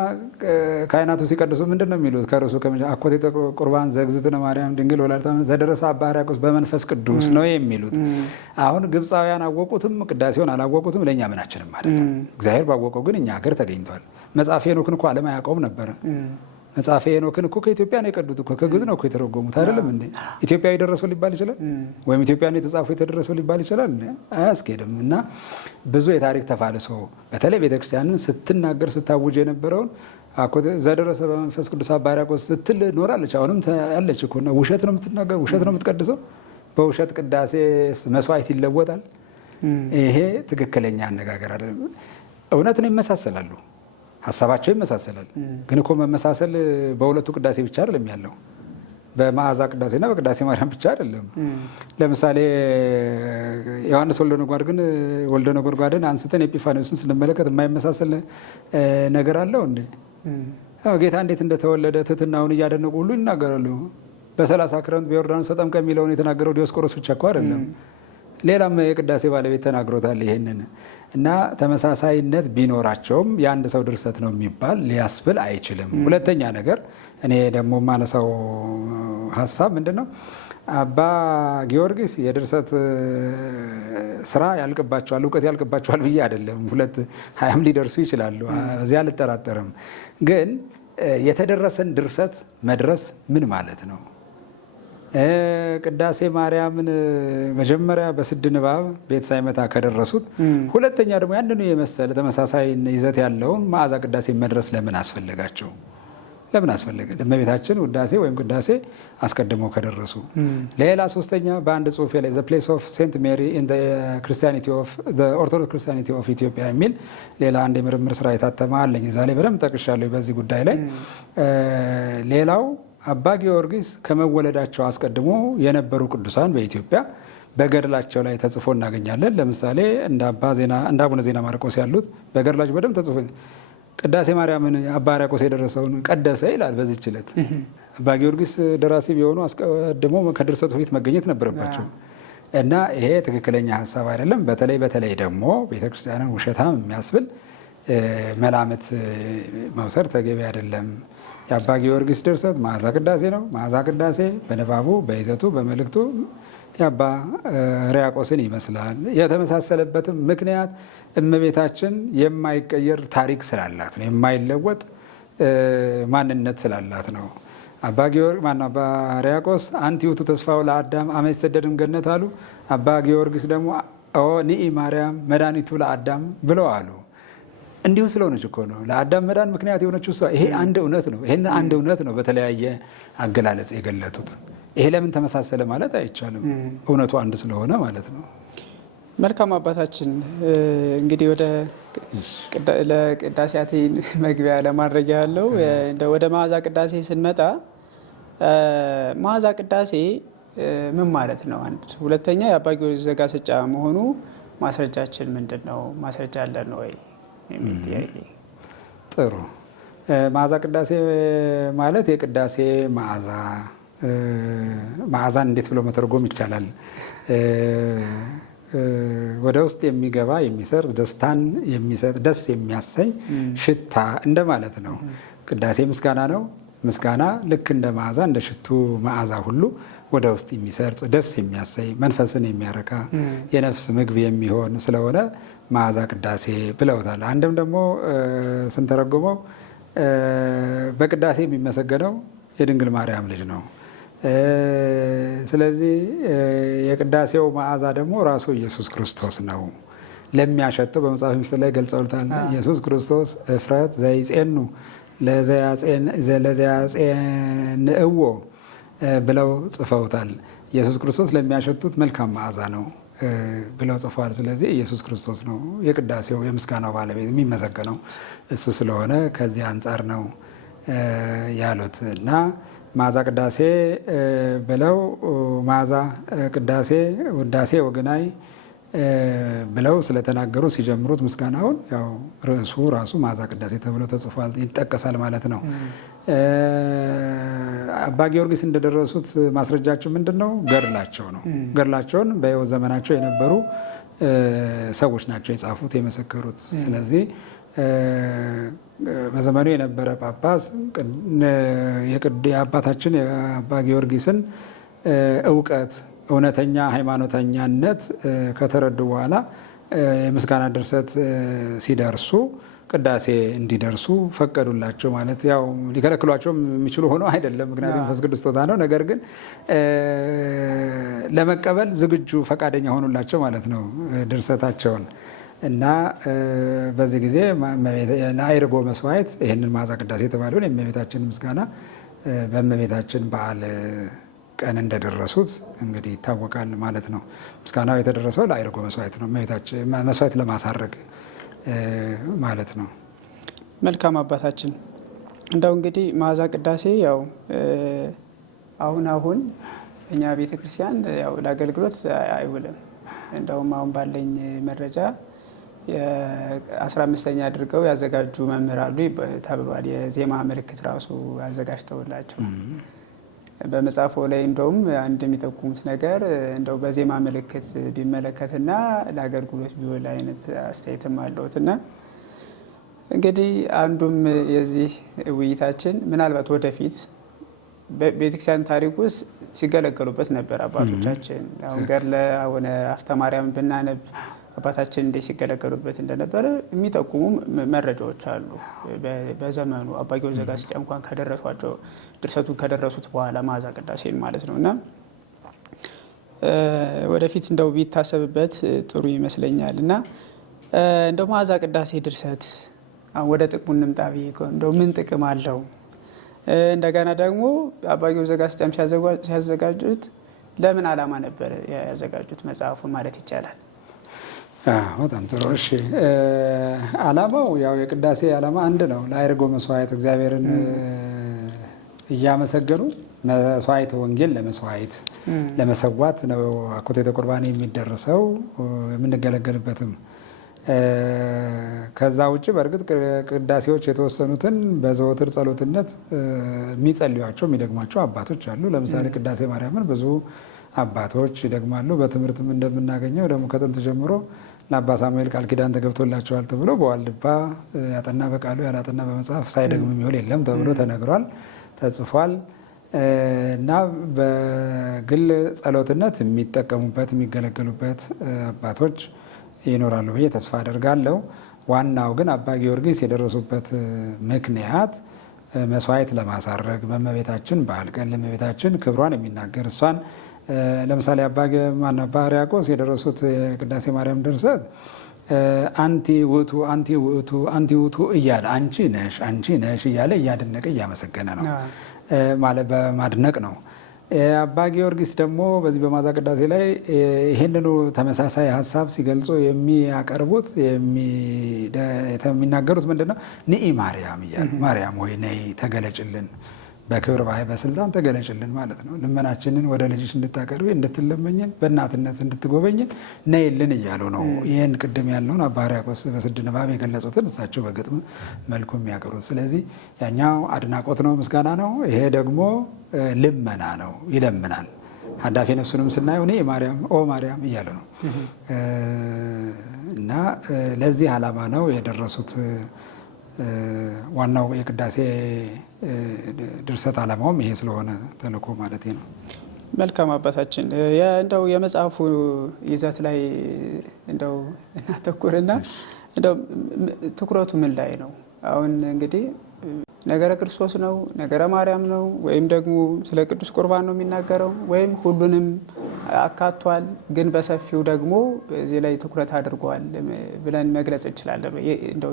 ካህናቱ ሲቀድሱ ምንድን ነው የሚሉት? ከርሱ አኮቴተ ቁርባን ዘግዝእትነ ማርያም ድንግል ወላዲተ አምላክ ዘደረሰ አባ ሕርያቆስ በመንፈስ ቅዱስ ነው የሚሉት። አሁን ግብፃውያን አወቁትም ቅዳሴውን አላወቁትም ለእኛ ምናችንም አይደለም። እግዚአብሔር ባወቀው ግን እኛ ሀገር ተገኝቷል። መጽሐፈ ሄኖክን እኮ ዓለም አያውቀውም ነበረ። መጽሐፈ ሄኖክን እኮ ከኢትዮጵያ ነው የቀዱት እኮ ከግዕዝ ነው እኮ የተረጎሙት አይደለም እንዴ? ኢትዮጵያዊ ደረሰው ሊባል ይችላል? ወይም ኢትዮጵያ ነው የተጻፈው የተደረሰው ሊባል ይችላል? አያስኬድም። እና ብዙ የታሪክ ተፋልሶ በተለይ ቤተክርስቲያንን ስትናገር ስታውጅ የነበረውን ዘደረሰ በመንፈስ ቅዱስ አባ ሕርያቆስ ስትል ኖራለች። አሁንም ያለች እኮ ነው። ውሸት ነው የምትናገር፣ ውሸት ነው የምትቀድሰው። በውሸት ቅዳሴ መስዋዕት ይለወጣል። ይሄ ትክክለኛ አነጋገር አይደለም። እውነት ነው፣ ይመሳሰላሉ፣ ሀሳባቸው ይመሳሰላል። ግን እኮ መመሳሰል በሁለቱ ቅዳሴ ብቻ አይደለም ያለው፣ በመዓዛ ቅዳሴና በቅዳሴ ማርያም ብቻ አይደለም። ለምሳሌ ዮሐንስ ወልደ ነጎድጓድን አንስተን ኤጲፋንዮስን ስንመለከት የማይመሳሰል ነገር አለው እንዴ? ጌታ እንዴት እንደተወለደ ትሕትናውን እያደነቁ ሁሉ ይናገራሉ። በ30 ክረምት በዮርዳኖስ ተጠምቀ የሚለውን የተናገረው ዲዮስቆሮስ ብቻ እኮ አይደለም፣ ሌላም የቅዳሴ ባለቤት ተናግሮታል ይሄንን። እና ተመሳሳይነት ቢኖራቸውም የአንድ ሰው ድርሰት ነው የሚባል ሊያስብል አይችልም። ሁለተኛ ነገር እኔ ደግሞ የማነሳው ሀሳብ ምንድን ነው? አባ ጊዮርጊስ የድርሰት ስራ ያልቅባቸዋል፣ እውቀት ያልቅባቸዋል ብዬ አይደለም። 20 ሊደርሱ ይችላሉ፣ በዚያ አልጠራጠርም። ግን የተደረሰን ድርሰት መድረስ ምን ማለት ነው? ቅዳሴ ማርያምን መጀመሪያ በስድ ንባብ ቤት ሳይመታ ከደረሱት፣ ሁለተኛ ደግሞ ያንኑ የመሰለ ተመሳሳይ ይዘት ያለውን መዓዛ ቅዳሴ መድረስ ለምን አስፈለጋቸው? ለምን አስፈለገ? እመቤታችን ውዳሴ ወይም ቅዳሴ አስቀድመው ከደረሱ። ሌላ ሶስተኛ በአንድ ጽሁፌ ላይ ዘ ፕሌስ ኦፍ ሴንት ሜሪ ኢን ኦርቶዶክስ ክርስቲያኒቲ ኦፍ ኢትዮጵያ የሚል ሌላ አንድ የምርምር ስራ የታተመ አለኝ። እዛ ላይ በደንብ ጠቅሻለሁ በዚህ ጉዳይ ላይ። ሌላው አባ ጊዮርጊስ ከመወለዳቸው አስቀድሞ የነበሩ ቅዱሳን በኢትዮጵያ በገድላቸው ላይ ተጽፎ እናገኛለን። ለምሳሌ እንደ አቡነ ዜና ማርቆስ ያሉት በገድላቸው በደንብ ተጽፎ ቅዳሴ ማርያምን አባ ሕርያቆስ የደረሰውን ቀደሰ ይላል በዚህች ዕለት። አባ ጊዮርጊስ ደራሲ ቢሆኑ አስቀድሞ ከድርሰቱ ፊት መገኘት ነበረባቸው እና ይሄ ትክክለኛ ሀሳብ አይደለም። በተለይ ደግሞ ቤተክርስቲያንን ውሸታም የሚያስብል መላምት መውሰድ ተገቢ አይደለም። የአባ ጊዮርጊስ ድርሰት መዓዛ ቅዳሴ ነው። መዓዛ ቅዳሴ በንባቡ፣ በይዘቱ፣ በመልእክቱ የአባ ሕርያቆስን ይመስላል። የተመሳሰለበትም ምክንያት እመቤታችን የማይቀየር ታሪክ ስላላት ነው። የማይለወጥ ማንነት ስላላት ነው። አባ ሕርያቆስ አንቲ ውእቱ ተስፋው ለአዳም አመ ይሰደድም ገነት አሉ። አባ ጊዮርጊስ ደግሞ ንኢ ማርያም መድኃኒቱ ለአዳም ብለው አሉ። እንዲሁ ስለሆነች እኮ ነው ለአዳም መዳን ምክንያት የሆነችው እሷ። ይሄ አንድ እውነት ነው። ይሄን አንድ እውነት ነው በተለያየ አገላለጽ የገለጡት። ይሄ ለምን ተመሳሰለ ማለት አይቻልም። እውነቱ አንድ ስለሆነ ማለት ነው። መልካም አባታችን፣ እንግዲህ ወደ ለቅዳሴያቴ መግቢያ ለማድረግ ያለው ወደ መዓዛ ቅዳሴ ስንመጣ መዓዛ ቅዳሴ ምን ማለት ነው? አንድ ሁለተኛ የአባ ጊዮርጊስ ዘጋስጫ መሆኑ ማስረጃችን ምንድን ነው? ማስረጃ አለን ወይ የሚል ጥያቄ። ጥሩ። መዓዛ ቅዳሴ ማለት የቅዳሴ መዓዛ። መዓዛን እንዴት ብሎ መተርጎም ይቻላል? ወደ ውስጥ የሚገባ የሚሰርጽ፣ ደስታን የሚሰጥ፣ ደስ የሚያሰኝ ሽታ እንደማለት ነው። ቅዳሴ ምስጋና ነው። ምስጋና ልክ እንደ መዓዛ እንደ ሽቱ መዓዛ ሁሉ ወደ ውስጥ የሚሰርጽ፣ ደስ የሚያሰኝ፣ መንፈስን የሚያረካ፣ የነፍስ ምግብ የሚሆን ስለሆነ መዓዛ ቅዳሴ ብለውታል። አንድም ደግሞ ስንተረጉመው በቅዳሴ የሚመሰገነው የድንግል ማርያም ልጅ ነው። ስለዚህ የቅዳሴው መዓዛ ደግሞ ራሱ ኢየሱስ ክርስቶስ ነው። ለሚያሸተው በመጽሐፍ ምስጢር ላይ ገልጸውታል። ኢየሱስ ክርስቶስ እፍረት ዘይጼኑ ለዘያጼንእዎ ብለው ጽፈውታል። ኢየሱስ ክርስቶስ ለሚያሸቱት መልካም መዓዛ ነው ብለው ጽፈዋል። ስለዚህ ኢየሱስ ክርስቶስ ነው የቅዳሴው የምስጋናው ባለቤት የሚመሰገነው እሱ ስለሆነ ከዚህ አንጻር ነው ያሉት እና መዓዛ ቅዳሴ ብለው መዓዛ ቅዳሴ ውዳሴ ወግናይ ብለው ስለተናገሩ ሲጀምሩት ምስጋናውን ያው ርዕሱ ራሱ መዓዛ ቅዳሴ ተብሎ ተጽፏል ይጠቀሳል ማለት ነው። አባ ጊዮርጊስ እንደደረሱት ማስረጃቸው ምንድን ነው? ገድላቸው ነው። ገድላቸውን በሕይወት ዘመናቸው የነበሩ ሰዎች ናቸው የጻፉት የመሰከሩት። ስለዚህ በዘመኑ የነበረ ጳጳስ የአባታችን የአባ ጊዮርጊስን እውቀት እውነተኛ ሃይማኖተኛነት ከተረዱ በኋላ የምስጋና ድርሰት ሲደርሱ ቅዳሴ እንዲደርሱ ፈቀዱላቸው። ማለት ያው ሊከለክሏቸው የሚችሉ ሆኖ አይደለም፣ ምክንያቱም መንፈስ ቅዱስ ስጦታ ነው። ነገር ግን ለመቀበል ዝግጁ ፈቃደኛ ሆኑላቸው ማለት ነው ድርሰታቸውን እና በዚህ ጊዜ ለአይርጎ መስዋዕት ይህንን መዓዛ ቅዳሴ የተባለውን የእመቤታችን ምስጋና በእመቤታችን በዓል ቀን እንደደረሱት እንግዲህ ይታወቃል ማለት ነው። ምስጋናው የተደረሰው ለአይርጎ መስዋዕት ነው፣ መስዋዕት ለማሳረግ ማለት ነው። መልካም አባታችን፣ እንደው እንግዲህ መዓዛ ቅዳሴ ያው አሁን እኛ ቤተ ክርስቲያን ያው ለአገልግሎት አይውልም። እንደውም አሁን ባለኝ መረጃ የ15ኛ አድርገው ያዘጋጁ መምህር አሉ ተብሏል። የዜማ ምልክት ራሱ አዘጋጅተውላቸው በመጽሐፎ ላይ እንደውም አንድ የሚጠቁሙት ነገር እንደው በዜማ ምልክት ቢመለከትና ለአገልግሎት ቢውል አይነት አስተያየትም አለውት እና እንግዲህ አንዱም የዚህ ውይይታችን ምናልባት ወደፊት በቤተክርስቲያን ታሪክ ውስጥ ሲገለገሉበት ነበር አባቶቻችን። አሁን ገድለ አቡነ ሀብተ ማርያም ብናነብ አባታችን እንዴት ሲገለገሉበት እንደነበረ የሚጠቁሙ መረጃዎች አሉ። በዘመኑ አባ ጊዮርጊስ ዘጋስጫ እንኳን ከደረሷቸው ድርሰቱን ከደረሱት በኋላ መዓዛ ቅዳሴን ማለት ነው እና ወደፊት እንደው ቢታሰብበት ጥሩ ይመስለኛል እና እንደው መዓዛ ቅዳሴ ድርሰት ወደ ጥቅሙ እንምጣ። እንደው ምን ጥቅም አለው? እንደገና ደግሞ አባ ጊዮርጊስ ዘጋስጫም ሲያዘጋጁት ለምን ዓላማ ነበር ያዘጋጁት መጽሐፉን ማለት ይቻላል? በጣም ጥሩ። እሺ፣ ዓላማው ያው የቅዳሴ ዓላማ አንድ ነው። ለአይርጎ መስዋዕት እግዚአብሔርን እያመሰገኑ መስዋዕት ወንጌል ለመስዋዕት ለመሰዋት ነው አኮቴተ ቁርባን የሚደረሰው የምንገለገልበትም። ከዛ ውጭ በእርግጥ ቅዳሴዎች የተወሰኑትን በዘወትር ጸሎትነት የሚጸልዩቸው የሚደግሟቸው አባቶች አሉ። ለምሳሌ ቅዳሴ ማርያምን ብዙ አባቶች ይደግማሉ። በትምህርትም እንደምናገኘው ደግሞ ከጥንት ጀምሮ ለአባ ሳሙኤል ቃል ኪዳን ተገብቶላቸዋል ተብሎ በዋልድባ ያጠና በቃሉ ያላጠና በመጽሐፍ ሳይደግም የሚውል የለም ተብሎ ተነግሯል፣ ተጽፏል። እና በግል ጸሎትነት የሚጠቀሙበት የሚገለገሉበት አባቶች ይኖራሉ ብዬ ተስፋ አደርጋለሁ። ዋናው ግን አባ ጊዮርጊስ የደረሱበት ምክንያት መስዋዕት ለማሳረግ በእመቤታችን በዓል ቀን ለእመቤታችን ክብሯን የሚናገር እሷን ለምሳሌ አባ ሕርያቆስ የደረሱት የቅዳሴ ማርያም ድርሰት አንቲ ውእቱ አንቲ ውእቱ አንቲ ውእቱ እያለ አንቺ ነሽ እያለ እያደነቀ እያመሰገነ ነው ማለት በማድነቅ ነው። አባ ጊዮርጊስ ደግሞ በዚህ በማዛ ቅዳሴ ላይ ይህንኑ ተመሳሳይ ሀሳብ ሲገልጹ የሚያቀርቡት የሚናገሩት ምንድን ነው? ንኢ ማርያም እያሉ ማርያም ሆይ ነይ ተገለጭልን፣ በክብር ባይ በስልጣን ተገለጭልን ማለት ነው። ልመናችንን ወደ ልጅሽ እንድታቀርቢ እንድትለመኝን በእናትነት እንድትጎበኝን ነይልን እያሉ ነው። ይህን ቅድም ያልነውን አባ ሕርያቆስ በስድ ንባብ የገለጹትን እሳቸው በግጥም መልኩ የሚያቀሩት። ስለዚህ ያኛው አድናቆት ነው፣ ምስጋና ነው። ይሄ ደግሞ ልመና ነው፣ ይለምናል። ሀዳፊ ነፍሱንም ስናየው እኔ ማርያም ኦ ማርያም እያሉ ነው እና ለዚህ ዓላማ ነው የደረሱት። ዋናው የቅዳሴ ድርሰት ዓላማውም ይሄ ስለሆነ ተልእኮ ማለት ነው። መልካም አባታችን፣ እንደው የመጽሐፉ ይዘት ላይ እንደው እናተኩርና እንደው ትኩረቱ ምን ላይ ነው? አሁን እንግዲህ ነገረ ክርስቶስ ነው፣ ነገረ ማርያም ነው፣ ወይም ደግሞ ስለ ቅዱስ ቁርባን ነው የሚናገረው፣ ወይም ሁሉንም አካቷል፣ ግን በሰፊው ደግሞ እዚህ ላይ ትኩረት አድርጓል ብለን መግለጽ እንችላለን? እንደው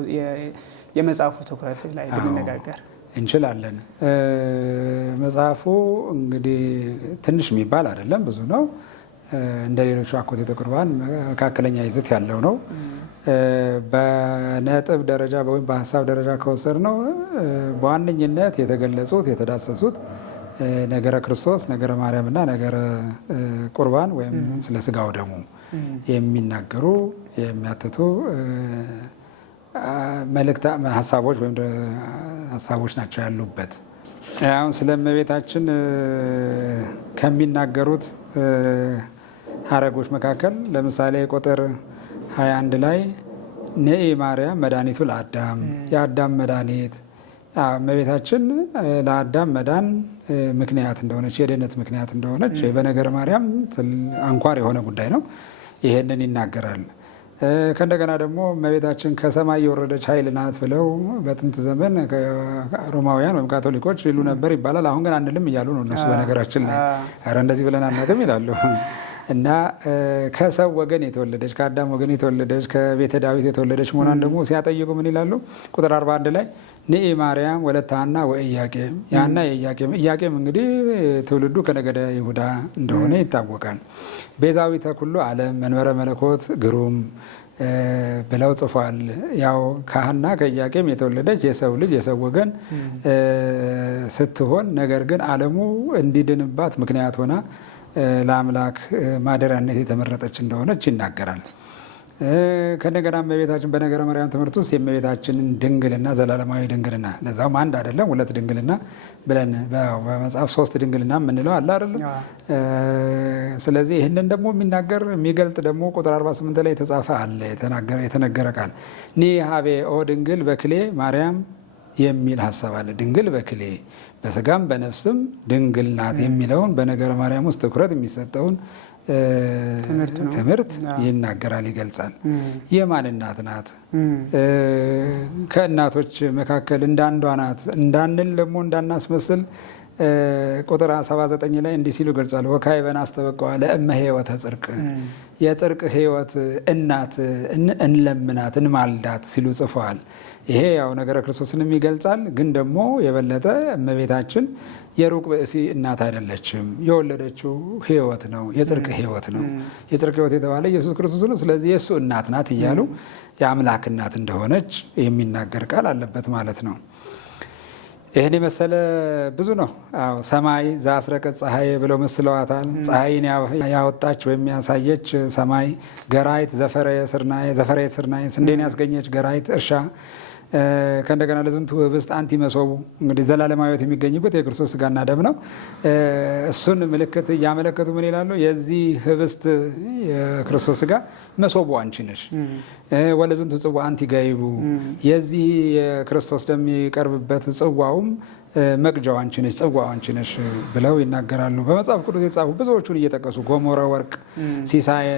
የመጽሐፉ ትኩረት ላይ ብንነጋገር እንችላለን። መጽሐፉ እንግዲህ ትንሽ የሚባል አይደለም፣ ብዙ ነው። እንደ ሌሎቹ አኮቴተ ቁርባን መካከለኛ ይዘት ያለው ነው። በነጥብ ደረጃ ወይም በሀሳብ ደረጃ ከወሰድ ነው በዋነኝነት የተገለጹት የተዳሰሱት ነገረ ክርስቶስ፣ ነገረ ማርያምና ነገረ ቁርባን ወይም ስለ ስጋው ደሙ የሚናገሩ የሚያትቱ መልእክት ሀሳቦች ወይም ሀሳቦች ናቸው ያሉበት። አሁን ስለ እመቤታችን ከሚናገሩት ሀረጎች መካከል ለምሳሌ ቁጥር 21 ላይ ንኢ ማርያም መድኃኒቱ ለአዳም፣ የአዳም መድኃኒት እመቤታችን ለአዳም መዳን ምክንያት እንደሆነች የድህነት ምክንያት እንደሆነች በነገረ ማርያም አንኳር የሆነ ጉዳይ ነው። ይሄንን ይናገራል። ከእንደገና ደግሞ እመቤታችን ከሰማይ የወረደች ኃይል ናት ብለው በጥንት ዘመን ሮማውያን ወይም ካቶሊኮች ይሉ ነበር ይባላል። አሁን ግን አንልም እያሉ ነው እነሱ። በነገራችን ላይ ኧረ እንደዚህ ብለን አናውቅም ይላሉ። እና ከሰው ወገን የተወለደች ከአዳም ወገን የተወለደች ከቤተ ዳዊት የተወለደች መሆኗን ደግሞ ሲያጠይቁ ምን ይላሉ? ቁጥር 41 ላይ ንኢ ማርያም ወለተ ሐና ወኢያቄም። ያና የኢያቄም ኢያቄም እንግዲህ ትውልዱ ከነገደ ይሁዳ እንደሆነ ይታወቃል። ቤዛዊተ ኩሉ ዓለም መንበረ መለኮት ግሩም ብለው ጽፏል። ያው ከሐና ከኢያቄም የተወለደች የሰው ልጅ የሰው ወገን ስትሆን ነገር ግን ዓለሙ እንዲድንባት ምክንያት ሆና ለአምላክ ማደሪያነት የተመረጠች እንደሆነች ይናገራል። ከነገና እመቤታችን በነገረ ማርያም ትምህርት ውስጥ የእመቤታችንን ድንግልና ዘላለማዊ ድንግልና ለዛውም አንድ አይደለም ሁለት ድንግልና ብለን በመጽሐፍ 3 ድንግልና የምንለው አለ አይደለም። ስለዚህ ይህንን ደግሞ የሚናገር የሚገልጥ ደግሞ ቁጥር 48 ላይ የተጻፈ አለ የተነገረ ቃል ኒ ሀቤ ኦ ድንግል በክሌ ማርያም የሚል ሀሳብ አለ። ድንግል በክሌ በስጋም በነፍስም ድንግል ናት የሚለውን በነገረ ማርያም ውስጥ ትኩረት የሚሰጠውን ትምህርት ይናገራል፣ ይገልጻል። የማን እናት ናት? ከእናቶች መካከል እንዳንዷ ናት እንዳንል ደግሞ እንዳናስመስል ቁጥር 79 ላይ እንዲህ ሲሉ ገልጿል። ወካዕበ ናስተበቅዓ ለእመ ሕይወተ ጽድቅ፣ የጽድቅ ሕይወት እናት እንለምናት እንማልዳት ሲሉ ጽፈዋል። ይሄ ያው ነገረ ክርስቶስንም ይገልጻል። ግን ደግሞ የበለጠ እመቤታችን የሩቅ ብእሲ እናት አይደለችም። የወለደችው ሕይወት ነው፣ የጽድቅ ሕይወት ነው። የጽድቅ ሕይወት የተባለ ኢየሱስ ክርስቶስ ነው። ስለዚህ የእሱ እናት ናት እያሉ የአምላክ እናት እንደሆነች የሚናገር ቃል አለበት ማለት ነው። ይህን የመሰለ ብዙ ነው። ሰማይ ዘአስረቀት ፀሐይ ብለው መስለዋታል። ፀሐይን ያወጣች ወይም ያሳየች ሰማይ፣ ገራይት ዘፈረየ ስርናየ ስንዴን ያስገኘች ገራይት እርሻ፣ ከእንደገና ለዝንቱ ህብስት አንቲ መሶቡ። እንግዲህ ዘላለማዊት የሚገኝበት የክርስቶስ ስጋና ደም ነው። እሱን ምልክት እያመለከቱ ምን ይላሉ? የዚህ ህብስት የክርስቶስ ስጋ መሶቡ አንቺ ነሽ። ወለዝንቱ ጽዋ አንቲ ገይቡ፣ የዚህ የክርስቶስ ደም የሚቀርብበት ጽዋውም መቅጃው አንቺ ነሽ፣ ጽዋው አንቺ ነሽ ብለው ይናገራሉ። በመጽሐፍ ቅዱስ የተጻፉ ብዙዎቹን እየጠቀሱ ጎሞረ ወርቅ፣ ሲሳየ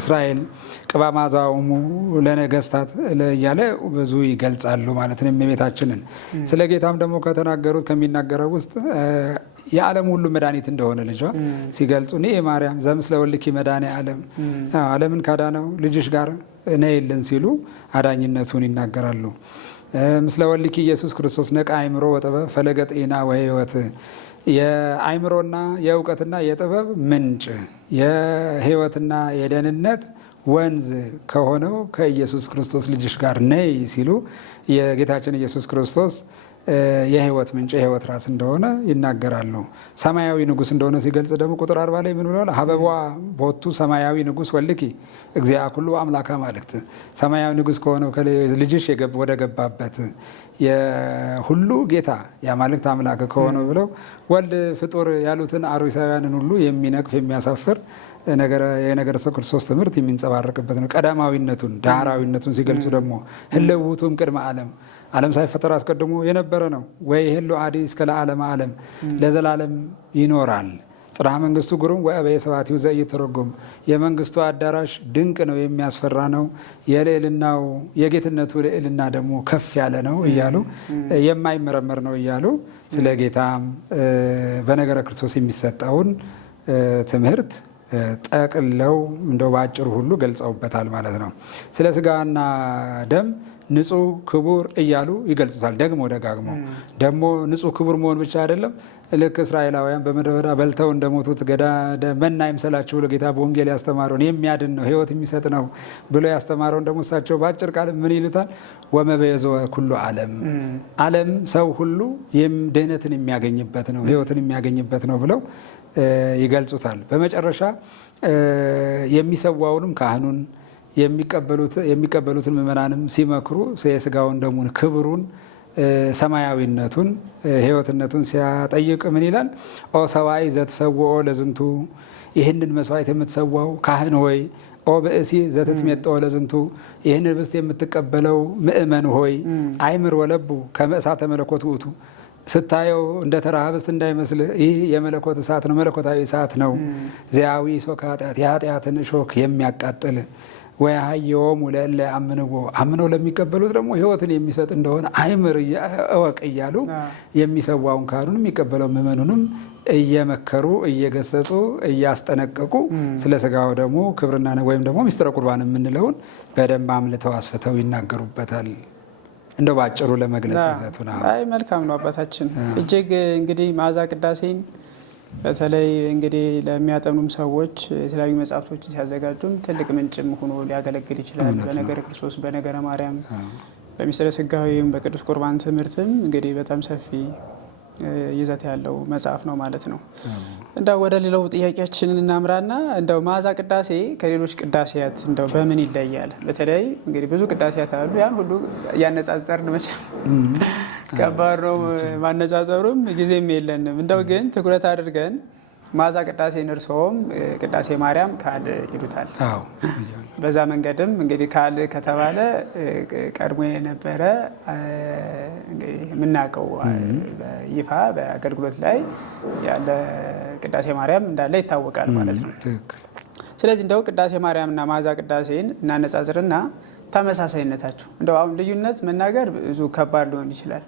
እስራኤል፣ ቅባ ማዛውሙ ለነገስታት እያለ ብዙ ይገልጻሉ ማለት ነው የእመቤታችንን። ስለ ጌታም ደግሞ ከተናገሩት ከሚናገረው ውስጥ የዓለም ሁሉ መድኃኒት እንደሆነ ልጇ ሲገልጹ እኔ ማርያም ዘምስለ ወልኪ መድኃኔ ዓለም፣ ዓለምን ካዳነው ልጅሽ ጋር ነይልን ሲሉ አዳኝነቱን ይናገራሉ። ምስለ ወልኪ ኢየሱስ ክርስቶስ ነቃ አእምሮ ወጥበብ ፈለገ ጤና ወሕይወት፣ የአእምሮና የእውቀትና የጥበብ ምንጭ የሕይወትና የደህንነት ወንዝ ከሆነው ከኢየሱስ ክርስቶስ ልጅሽ ጋር ነይ ሲሉ የጌታችን ኢየሱስ ክርስቶስ የሕይወት ምንጭ የሕይወት ራስ እንደሆነ ይናገራሉ። ሰማያዊ ንጉሥ እንደሆነ ሲገልጽ ደግሞ ቁጥር 40 ላይ ምን ብለዋል? ሀበቧ ቦቱ ሰማያዊ ንጉሥ ወልኪ እግዚአ ኩሉ አምላካ ማልክት፣ ሰማያዊ ንጉሥ ከሆነው ልጅሽ ወደ ገባበት የሁሉ ጌታ የአማልክት አምላክ ከሆነው ብለው ወልድ ፍጡር ያሉትን አርዮሳውያንን ሁሉ የሚነቅፍ የሚያሳፍር የነገረ ክርስቶስ ትምህርት የሚንጸባረቅበት ነው። ቀዳማዊነቱን ዳህራዊነቱን ሲገልጹ ደግሞ ህልውቱም ቅድመ ዓለም ሳይፈጠር አስቀድሞ የነበረ ነው። ወይ ህሉ አዲ እስከ ለዓለመ ዓለም ለዘላለም ይኖራል። ጽርሐ መንግስቱ ግሩም ወአበየ ሰባቲሁ ዘኢይተረጎም፣ የመንግስቱ አዳራሽ ድንቅ ነው የሚያስፈራ ነው። የልዕልናው የጌትነቱ ልዕልና ደግሞ ከፍ ያለ ነው እያሉ የማይመረመር ነው እያሉ ስለ ጌታም በነገረ ክርስቶስ የሚሰጠውን ትምህርት ጠቅለው እንደው ባጭሩ ሁሉ ገልጸውበታል ማለት ነው። ስለ ስጋና ደም ንጹህ ክቡር እያሉ ይገልጹታል። ደግሞ ደጋግሞ ደግሞ ንጹህ ክቡር መሆን ብቻ አይደለም። ልክ እስራኤላውያን በምድረ በዳ በልተው እንደሞቱት መና ይምሰላችሁ ብሎ ጌታ በወንጌል ያስተማረውን የሚያድን ነው ሕይወት የሚሰጥ ነው ብሎ ያስተማረውን ደግሞ እሳቸው በአጭር ቃል ምን ይሉታል? ወመበየዞ ኩሉ ዓለም ሰው ሁሉ ድህነትን የሚያገኝበት ነው፣ ሕይወትን የሚያገኝበት ነው ብለው ይገልጹታል። በመጨረሻ የሚሰዋውንም ካህኑን የሚቀበሉትን ምእመናንም ሲመክሩ የስጋውን ደሙን ክብሩን ሰማያዊነቱን ሕይወትነቱን ሲያጠይቅ ምን ይላል? ኦ ሰዋይ ዘትሰውኦ ለዝንቱ፣ ይህንን መስዋዕት የምትሰዋው ካህን ሆይ፣ ኦ ብእሲ ዘትትሜጠኦ ለዝንቱ፣ ይህንን ህብስት የምትቀበለው ምእመን ሆይ፣ አይምር ወለቡ ከመ እሳተ መለኮት ውእቱ፣ ስታየው እንደ ተራ ህብስት እንዳይመስል ይህ የመለኮት እሳት ነው፣ መለኮታዊ እሳት ነው። ዚያዊ ሶከ ኃጢአት፣ የኃጢአትን እሾክ የሚያቃጥል ወያህየዎሙ ለእለ ያአምንዎ፣ አምነው ለሚቀበሉት ደግሞ ሕይወትን የሚሰጥ እንደሆነ አይምር እወቅ እያሉ የሚሰዋውን ካህኑን የሚቀበለው ምእመኑንም እየመከሩ እየገሰጹ እያስጠነቀቁ ስለ ስጋው ደግሞ ክብርና ወይም ደግሞ ሚስጥረ ቁርባን የምንለውን በደንብ አምልተው አስፍተው ይናገሩበታል። እንደው ባጭሩ ለመግለጽ ይዘቱ ነው። አይ መልካም ነው አባታችን። እጅግ እንግዲህ መዓዛ ቅዳሴን በተለይ እንግዲህ ለሚያጠኑም ሰዎች የተለያዩ መጽሐፍቶችን ሲያዘጋጁም ትልቅ ምንጭም ሆኖ ሊያገለግል ይችላል። በነገረ ክርስቶስ፣ በነገረ ማርያም፣ በሚስጥረ ስጋዌም በቅዱስ ቁርባን ትምህርትም እንግዲህ በጣም ሰፊ ይዘት ያለው መጽሐፍ ነው ማለት ነው። እንደው ወደ ሌላው ጥያቄያችን እናምራና እንደው መዓዛ ቅዳሴ ከሌሎች ቅዳሴያት እንደው በምን ይለያል? በተለይ እንግዲህ ብዙ ቅዳሴያት አሉ። ያን ሁሉ ያነጻጸርን መቼም ከባድ ነው ማነጻጸሩም ጊዜም የለንም። እንደው ግን ትኩረት አድርገን መዓዛ ቅዳሴን እርስዎም ቅዳሴ ማርያም ካል ይሉታል። በዛ መንገድም እንግዲህ ካል ከተባለ ቀድሞ የነበረ የምናውቀው ይፋ በአገልግሎት ላይ ያለ ቅዳሴ ማርያም እንዳለ ይታወቃል ማለት ነው። ስለዚህ እንደው ቅዳሴ ማርያምና መዓዛ ቅዳሴን እናነጻጽርና ተመሳሳይነታቸው እንደው አሁን ልዩነት መናገር ብዙ ከባድ ሊሆን ይችላል።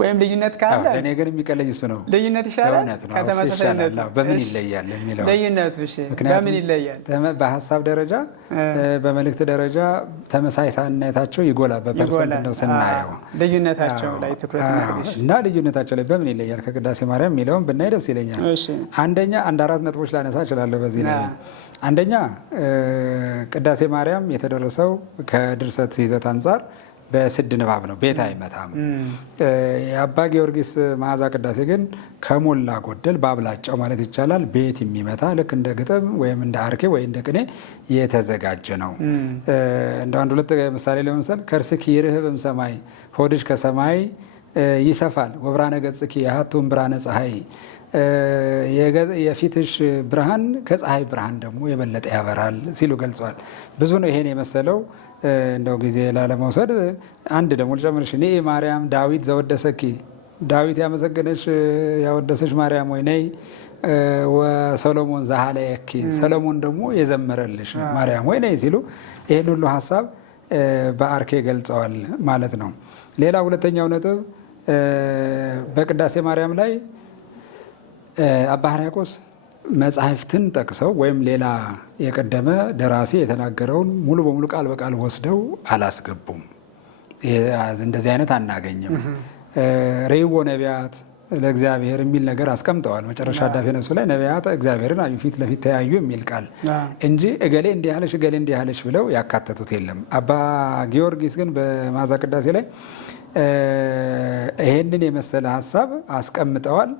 ወይም ልዩነት ካለ እኔ ግን የሚቀለኝ እሱ ነው። ልዩነት ይሻላል ከተመሳሳይነቱ። በምን ይለያል የሚለው ልዩነቱ በምን ይለያል? በሀሳብ ደረጃ በመልእክት ደረጃ ተመሳሳይነታቸው ይጎላል። በፐርሰንት ነው ስናየው ልዩነታቸው ላይ ትኩረት እናድርግ እና ልዩነታቸው ላይ በምን ይለያል ከቅዳሴ ማርያም የሚለውን ብናይ ደስ ይለኛል። አንደኛ አንድ 4 ነጥቦች ላነሳ እችላለሁ በዚህ ላይ። አንደኛ ቅዳሴ ማርያም የተደረሰው ከድርሰት ይዘት አንጻር በስድ ንባብ ነው፣ ቤት አይመታም። የአባ ጊዮርጊስ መዓዛ ቅዳሴ ግን ከሞላ ጎደል በአብላጫው ማለት ይቻላል ቤት የሚመታ ልክ እንደ ግጥም ወይም እንደ አርኬ ወይ እንደ ቅኔ የተዘጋጀ ነው። እንደ አንድ 2 ምሳሌ ለመምሰል ከርስኪ ይርህብም ሰማይ ሆድሽ ከሰማይ ይሰፋል ወብርሃነ ገጽኪ የሀቱም ብርሃነ ፀሐይ የፊትሽ ብርሃን ከፀሐይ ብርሃን ደግሞ የበለጠ ያበራል ሲሉ ገልጸዋል። ብዙ ነው ይሄን የመሰለው። እንደው ጊዜ ላለመውሰድ አንድ ደግሞ ልጨምርሽ። እኔ ማርያም ዳዊት ዘወደሰኪ ዳዊት ያመሰገነሽ ያወደሰሽ ማርያም ወይ ነይ ወሰሎሞን ዘሃለየኪ ሰሎሞን ደግሞ የዘመረልሽ ማርያም ወይ ነይ ሲሉ ይህን ሁሉ ሀሳብ በአርኬ ገልጸዋል ማለት ነው። ሌላ ሁለተኛው ነጥብ በቅዳሴ ማርያም ላይ አባ ሕርያቆስ መጽሐፍትን ጠቅሰው ወይም ሌላ የቀደመ ደራሲ የተናገረውን ሙሉ በሙሉ ቃል በቃል ወስደው አላስገቡም። እንደዚህ አይነት አናገኝም። ሬይዎ ነቢያት ለእግዚአብሔር የሚል ነገር አስቀምጠዋል። መጨረሻ አዳፌ ነፍሱ ላይ ነቢያት እግዚአብሔርን አዩ ፊት ለፊት ተያዩ የሚል ቃል እንጂ እገሌ እንዲህ ያለሽ እገሌ እንዲህ ያለሽ ብለው ያካተቱት የለም። አባ ጊዮርጊስ ግን በመዓዛ ቅዳሴ ላይ ይሄንን የመሰለ ሀሳብ አስቀምጠዋል።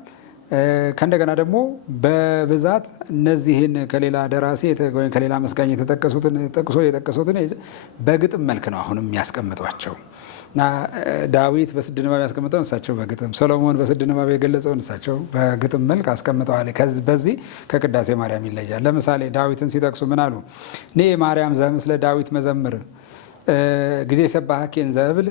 ከእንደገና ደግሞ በብዛት እነዚህን ከሌላ ደራሲ ወይም ከሌላ መስጋኝ የተጠቀሱትን የጠቀሱትን በግጥም መልክ ነው አሁንም የሚያስቀምጧቸው እና ዳዊት በስድ ንባብ ያስቀምጠውን እሳቸው በግጥም፣ ሰሎሞን በስድ ንባብ የገለጸውን እሳቸው በግጥም መልክ አስቀምጠዋል። በዚህ ከቅዳሴ ማርያም ይለያል። ለምሳሌ ዳዊትን ሲጠቅሱ ምን አሉ? ንኢ ማርያም ዘምስለ ዳዊት መዘምር ጊዜ ሰባሃኬን ዘብል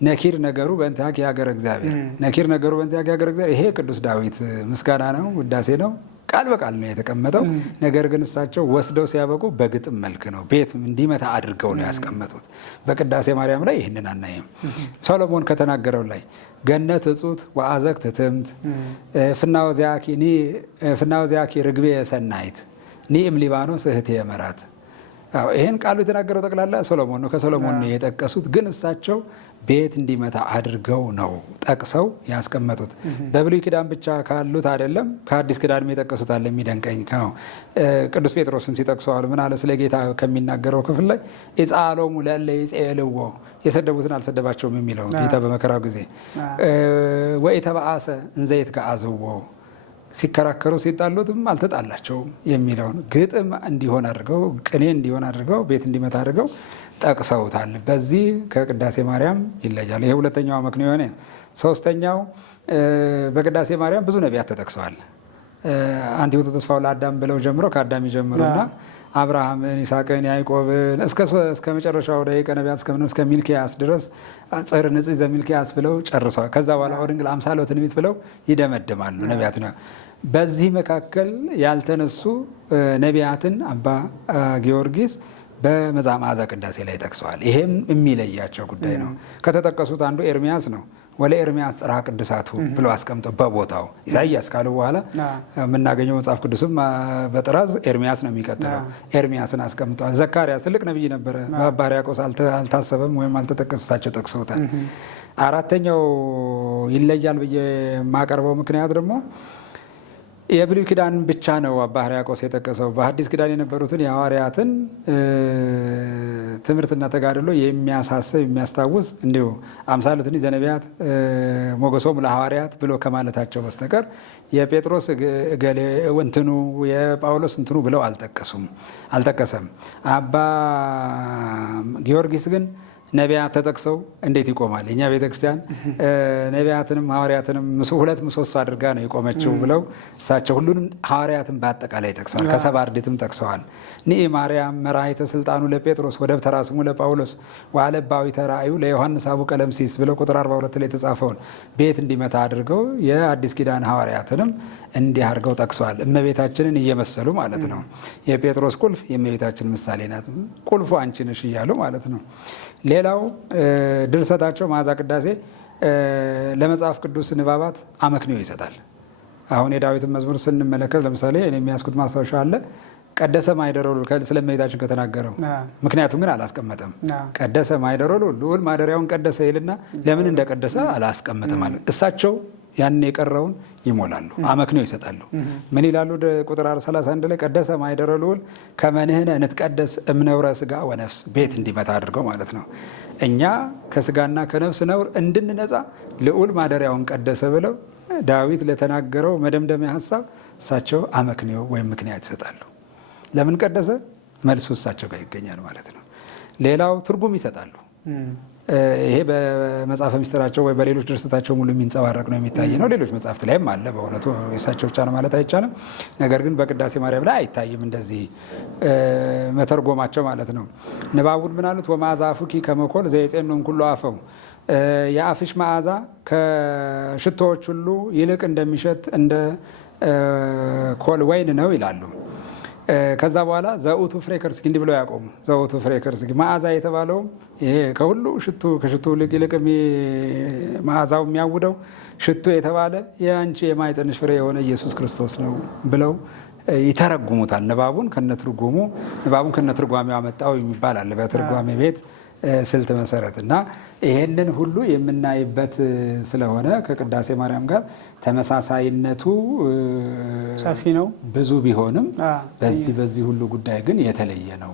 ነኪር ነገሩ በእንቲአኪ ሀገረ እግዚአብሔር ነኪር ነገሩ በእንቲአኪ ሀገረ እግዚአብሔር። ይሄ ቅዱስ ዳዊት ምስጋና ነው፣ ውዳሴ ነው፣ ቃል በቃል ነው የተቀመጠው። ነገር ግን እሳቸው ወስደው ሲያበቁ በግጥም መልክ ነው ቤት እንዲመታ አድርገው ነው ያስቀመጡት። በቅዳሴ ማርያም ላይ ይህንን አናይም። ሰሎሞን ከተናገረው ላይ ገነት እጹት ወአዘቅት ትምት ፍናወ ዚአኪ ርግቤ ሰናይት ኒእም ሊባኖስ እህቴ መራት። ይህን ቃሉ የተናገረው ጠቅላላ ሰሎሞን ነው። ከሰሎሞን ነው የጠቀሱት። ግን እሳቸው ቤት እንዲመታ አድርገው ነው ጠቅሰው ያስቀመጡት። በብሉይ ኪዳን ብቻ ካሉት አይደለም፣ ከአዲስ ኪዳንም የጠቀሱት አለ። የሚደንቀኝ ቅዱስ ጴጥሮስን ሲጠቅሰዋል ምን አለ? ስለ ጌታ ከሚናገረው ክፍል ላይ ኢጻሎሙ ለእለ ይጼልዎ የሰደቡትን አልሰደባቸውም የሚለው ጌታ በመከራው ጊዜ ወኢተበአሰ እንዘ ይትገአዝዎ ሲከራከሩ ሲጣሉትም አልተጣላቸውም የሚለውን ግጥም እንዲሆን አድርገው ቅኔ እንዲሆን አድርገው ቤት እንዲመታ አድርገው ጠቅሰውታል። በዚህ ከቅዳሴ ማርያም ይለያል። ይሄ ሁለተኛው መክንዮ ሆነ። ሶስተኛው በቅዳሴ ማርያም ብዙ ነቢያት ተጠቅሰዋል። አንቲ ውእቱ ተስፋው ለአዳም ብለው ጀምሮ ከአዳም ይጀምሩና አብርሃምን፣ ይስሐቅን፣ ያዕቆብን እስከ መጨረሻው ደቂቀ ነቢያት እስከ ሚልኪያስ ድረስ ጽር ንጽሕ ዘሚልኪያስ ብለው ጨርሰዋል። ከዛ በኋላ ወድንግል አምሳለ ትንቢት ብለው ይደመድማሉ ነቢያት ነው። በዚህ መካከል ያልተነሱ ነቢያትን አባ ጊዮርጊስ በመዓዛ ቅዳሴ ላይ ጠቅሰዋል። ይሄም የሚለያቸው ጉዳይ ነው። ከተጠቀሱት አንዱ ኤርሚያስ ነው። ወለ ኤርሚያስ ጽርሐ ቅዱሳቱ ብሎ አስቀምጠው በቦታው ኢሳይያስ ካሉ በኋላ የምናገኘው መጽሐፍ ቅዱስም በጥራዝ ኤርሚያስ ነው የሚቀጥለው። ኤርሚያስን አስቀምጠዋል። ዘካርያስ ትልቅ ነቢይ ነበረ። በአባ ሕርያቆስ አልታሰበም ወይም አልተጠቀሱሳቸው ጠቅሰውታል። አራተኛው ይለያል ብዬ የማቀርበው ምክንያት ደግሞ የብሉይ ኪዳን ብቻ ነው አባ ሕርያቆስ የጠቀሰው። በሐዲስ ኪዳን የነበሩትን የሐዋርያትን ትምህርትና ተጋድሎ የሚያሳስብ የሚያስታውስ እንዲሁ አምሳለ ዘነቢያት ሞገሶሙ ለሐዋርያት ብሎ ከማለታቸው በስተቀር የጴጥሮስ እገሌ እንትኑ የጳውሎስ እንትኑ ብለው አልጠቀሰም። አባ ጊዮርጊስ ግን ነቢያት ተጠቅሰው እንዴት ይቆማል? የኛ ቤተክርስቲያን ነቢያትንም ሐዋርያትንም ሁለት ምሰሶ አድርጋ ነው የቆመችው ብለው እሳቸው ሁሉንም ሐዋርያትን በአጠቃላይ ጠቅሰዋል። ከሰባ አርድእትም ጠቅሰዋል። ንኢ ማርያም መራሒተ ስልጣኑ ለጴጥሮስ ወደብተራ ስሙ ለጳውሎስ ወአለባዊተ ራእዩ ለዮሐንስ አቡ ቀለምሲስ ብለው ቁጥር 42 ላይ የተጻፈውን ቤት እንዲመታ አድርገው የአዲስ ኪዳን ሐዋርያትንም እንዲህ አድርገው ጠቅሰዋል። እመቤታችንን እየመሰሉ ማለት ነው። የጴጥሮስ ቁልፍ የእመቤታችን ምሳሌ ናት፣ ቁልፉ አንቺ ነሽ እያሉ ማለት ነው። ሌላው ድርሰታቸው መዓዛ ቅዳሴ ለመጽሐፍ ቅዱስ ንባባት አመክንዮ ይሰጣል። አሁን የዳዊትን መዝሙር ስንመለከት ለምሳሌ እኔ የሚያስኩት ማስታወሻ አለ። ቀደሰ ማኅደረ ልዑል ስለእመቤታችን ከተናገረው ምክንያቱም ግን አላስቀመጠም። ቀደሰ ማኅደረ ልዑል ልዑል ማደሪያውን ቀደሰ ይልና ለምን እንደቀደሰ አላስቀመጠም አለ። እሳቸው ያን የቀረውን ይሞላሉ፣ አመክንዮ ይሰጣሉ። ምን ይላሉ? ቁጥር 31 ላይ ቀደሰ ማኅደረ ልዑል ከመንህነ እንትቀደስ እምነውረ ስጋ ወነፍስ ቤት እንዲመታ አድርገው ማለት ነው። እኛ ከስጋና ከነፍስ ነውር እንድንነጻ ልዑል ማደሪያውን ቀደሰ ብለው ዳዊት ለተናገረው መደምደሚያ ሀሳብ እሳቸው አመክንዮ ወይም ምክንያት ይሰጣሉ። ለምን ቀደሰ? መልሱ እሳቸው ጋር ይገኛል ማለት ነው። ሌላው ትርጉም ይሰጣሉ። ይሄ በመጽሐፈ ምስጢራቸው ወይ በሌሎች ድርሰታቸው ሙሉ የሚንጸባረቅ ነው፣ የሚታይ ነው። ሌሎች መጽሐፍት ላይም አለ። በእውነቱ የእሳቸው ብቻ ነው ማለት አይቻልም። ነገር ግን በቅዳሴ ማርያም ላይ አይታይም እንደዚህ መተርጎማቸው ማለት ነው። ንባቡን ምን አሉት? ወመዓዛ አፉኪ ከመ ኮል ዘየጼኑም ኩሉ አፈው የአፍሽ መዓዛ ከሽቶዎች ሁሉ ይልቅ እንደሚሸት እንደ ኮል ወይን ነው ይላሉ። ከዛ በኋላ ዘውቱ ፍሬ ከርስኪ እንዲህ ብለው ያቆሙ። ዘውቱ ፍሬ ከርስኪ መዓዛ የተባለውም ይሄ ከሁሉ ከሽቱ ይልቅ መዓዛው የሚያውደው ሽቱ የተባለ የአንቺ የማኅፀንሽ ፍሬ የሆነ ኢየሱስ ክርስቶስ ነው ብለው ይተረጉሙታል። ንባቡን ከነትርጓሜው አመጣው የሚባል አለ በትርጓሜ ቤት ስልት መሰረት እና ይሄንን ሁሉ የምናይበት ስለሆነ ከቅዳሴ ማርያም ጋር ተመሳሳይነቱ ሰፊ ነው። ብዙ ቢሆንም በዚህ ሁሉ ጉዳይ ግን የተለየ ነው።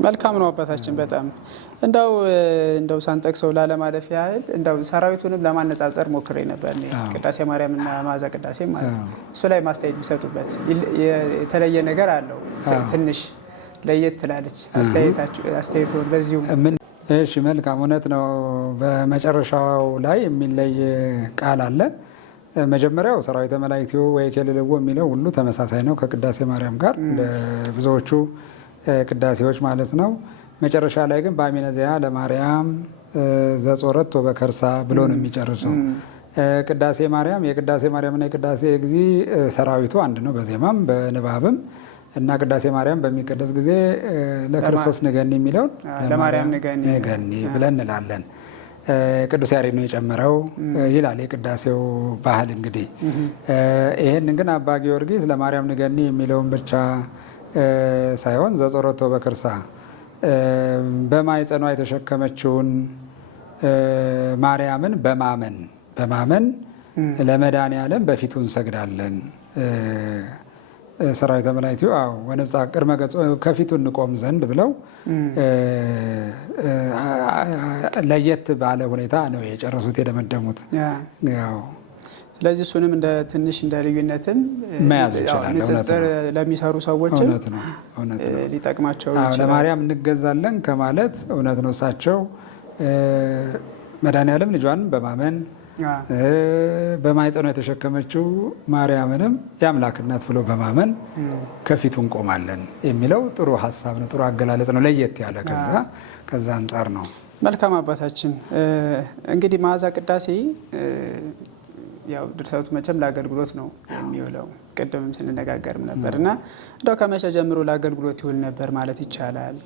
መልካም ነው አባታችን። በጣም እንደው ሳንጠቅሰው ላለማለፍ ያህል እንደው ሰራዊቱንም ለማነጻጸር ሞክሬ ነበር ቅዳሴ ማርያምና መዓዛ ቅዳሴ ማለት ነው። እሱ ላይ ማስተያየት ቢሰጡበት የተለየ ነገር አለው። ትንሽ ለየት ትላለች አስተያየቱን በዚሁ። እሺ መልካም፣ እውነት ነው። በመጨረሻው ላይ የሚለይ ቃል አለ። መጀመሪያው ሰራዊተ መላእክት ወይኬልልዎ የሚለው ሁሉ ተመሳሳይ ነው ከቅዳሴ ማርያም ጋር ብዙዎቹ ቅዳሴዎች ማለት ነው። መጨረሻ ላይ ግን በአሚነዚያ ለማርያም ዘጾረት ወበከርሳ ብሎ ነው የሚጨርሰው። ቅዳሴ ማርያም የቅዳሴ ማርያምና የቅዳሴ ጊዜ ሰራዊቱ አንድ ነው በዜማም በንባብም እና ቅዳሴ ማርያም በሚቀደስ ጊዜ ለክርስቶስ ንገኒ የሚለውን ለማርያም ንገኒ ብለን እንላለን። ቅዱስ ያሬድ ነው የጨመረው ይላል የቅዳሴው ባህል። እንግዲህ ይሄንን ግን አባ ጊዮርጊስ ለማርያም ንገኒ የሚለውን ብቻ ሳይሆን ዘጾረቶ በክርሳ በማኅፀኗ የተሸከመችውን ማርያምን በማመን ለመድኃኔዓለም በፊቱ እንሰግዳለን። ሰራዊተ መላእክት ወነብጻ ቅድመ ገጾ ከፊቱ እንቆም ዘንድ ብለው ለየት ባለ ሁኔታ ነው የጨረሱት የደመደሙት። ስለዚህ እሱንም እንደ ትንሽ እንደ ልዩነትም መያዝ ይችላል። ንጽጽር ለሚሰሩ ሰዎችም ሊጠቅማቸው ይችላል። ለማርያም እንገዛለን ከማለት እውነት ነው። እሳቸው መድኃኔዓለም ልጇን በማመን በማኅፀኗ የተሸከመችው ማርያምንም የአምላክ እናት ብሎ በማመን ከፊቱ እንቆማለን የሚለው ጥሩ ሀሳብ ነው፣ ጥሩ አገላለጽ ነው። ለየት ያለ ከዛ አንጻር ነው። መልካም አባታችን፣ እንግዲህ መዓዛ ቅዳሴ ያው ድርሰቱ መቼም ለአገልግሎት ነው የሚውለው። ቅድምም ስንነጋገርም ነበር እና እንደው ከመቼ ጀምሮ ለአገልግሎት ይውል ነበር ማለት ይቻላል?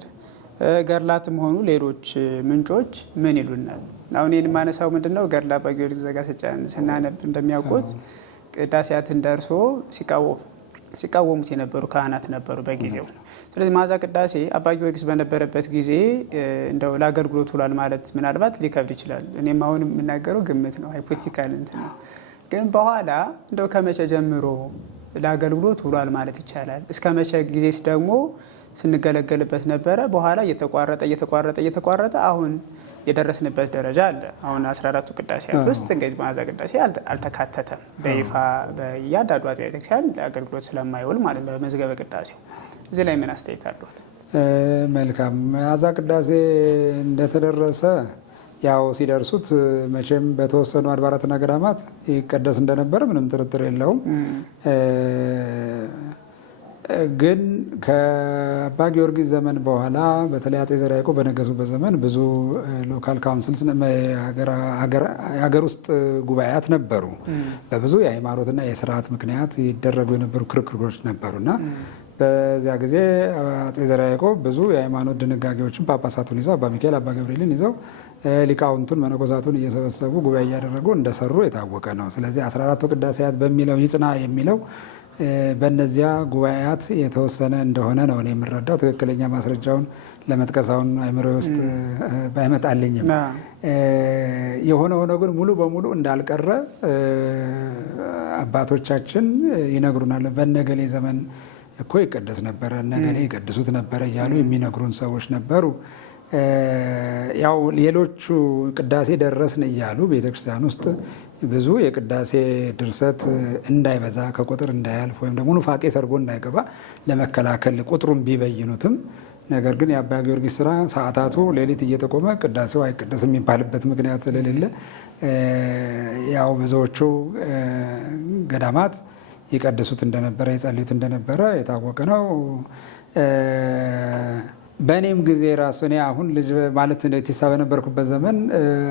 ገድላትም ሆኑ ሌሎች ምንጮች ምን ይሉናል? አሁን ይህን የማነሳው ምንድን ነው፣ ገድለ አባ ጊዮርጊስ ዘጋስጫን ስናነብ እንደሚያውቁት ቅዳሴያትን ደርሶ ሲቃወሙት የነበሩ ካህናት ነበሩ በጊዜው። ስለዚህ መዓዛ ቅዳሴ አባ ጊዮርጊስ በነበረበት ጊዜ እንደው ለአገልግሎት ውሏል ማለት ምናልባት ሊከብድ ይችላል። እኔም አሁን የምናገረው ግምት ነው፣ ሃይፖቴቲካል እንትን ነው። ግን በኋላ እንደው ከመቼ ጀምሮ ለአገልግሎት ውሏል ማለት ይቻላል? እስከ መቼ ጊዜስ ደግሞ ስንገለገልበት ነበረ? በኋላ እየተቋረጠ አሁን የደረስንበት ደረጃ አለ። አሁን 14ቱ ቅዳሴያት ውስጥ እንግዲህ መዓዛ ቅዳሴ አልተካተተም በይፋ በእያንዳንዱ አጥቢያ ቤተክርስቲያን ለአገልግሎት ስለማይውል ማለት ነው በመዝገበ ቅዳሴው። እዚህ ላይ ምን አስተያየት አለዎት? መልካም። መዓዛ ቅዳሴ እንደተደረሰ ያው ሲደርሱት መቼም በተወሰኑ አድባራትና ገዳማት ይቀደስ እንደነበረ ምንም ጥርጥር የለውም። ግን ከአባ ጊዮርጊስ ዘመን በኋላ በተለይ አፄ ዘርዓ ያዕቆብ በነገሱበት ዘመን ብዙ ሎካል ካውንስልስ የሀገር ውስጥ ጉባኤያት ነበሩ። በብዙ የሃይማኖትና የስርዓት ምክንያት ይደረጉ የነበሩ ክርክሮች ነበሩና በዚያ ጊዜ አፄ ዘርዓ ያዕቆብ ብዙ የሃይማኖት ድንጋጌዎችን ጳጳሳቱን ይዘው አባ ሚካኤል፣ አባ ገብርኤልን ይዘው ሊቃውንቱን መነኮሳቱን እየሰበሰቡ ጉባኤ እያደረጉ እንደሰሩ የታወቀ ነው። ስለዚህ 14ቱ ቅዳሴያት በሚለው ይጽና የሚለው በእነዚያ ጉባኤያት የተወሰነ እንደሆነ ነው እኔ የምረዳው። ትክክለኛ ማስረጃውን ለመጥቀስ አሁን አይምሮ ውስጥ ባይመጣልኝም የሆነ ሆኖ ግን ሙሉ በሙሉ እንዳልቀረ አባቶቻችን ይነግሩናል። በነገሌ ዘመን እኮ ይቀደስ ነበረ፣ እነገሌ ይቀድሱት ነበረ እያሉ የሚነግሩን ሰዎች ነበሩ። ያው ሌሎቹ ቅዳሴ ደረስን እያሉ ቤተክርስቲያን ውስጥ ብዙ የቅዳሴ ድርሰት እንዳይበዛ ከቁጥር እንዳያልፍ ወይም ደግሞ ኑፋቄ ሰርጎ እንዳይገባ ለመከላከል ቁጥሩን ቢበይኑትም ነገር ግን የአባ ጊዮርጊስ ስራ ሰዓታቱ ሌሊት እየተቆመ ቅዳሴው አይቀደስም የሚባልበት ምክንያት ስለሌለ ያው ብዙዎቹ ገዳማት ይቀድሱት እንደነበረ ይጸልዩት እንደነበረ የታወቀ ነው። በእኔም ጊዜ ራሱ እኔ አሁን ልጅ ማለት ቲሳ በነበርኩበት ዘመን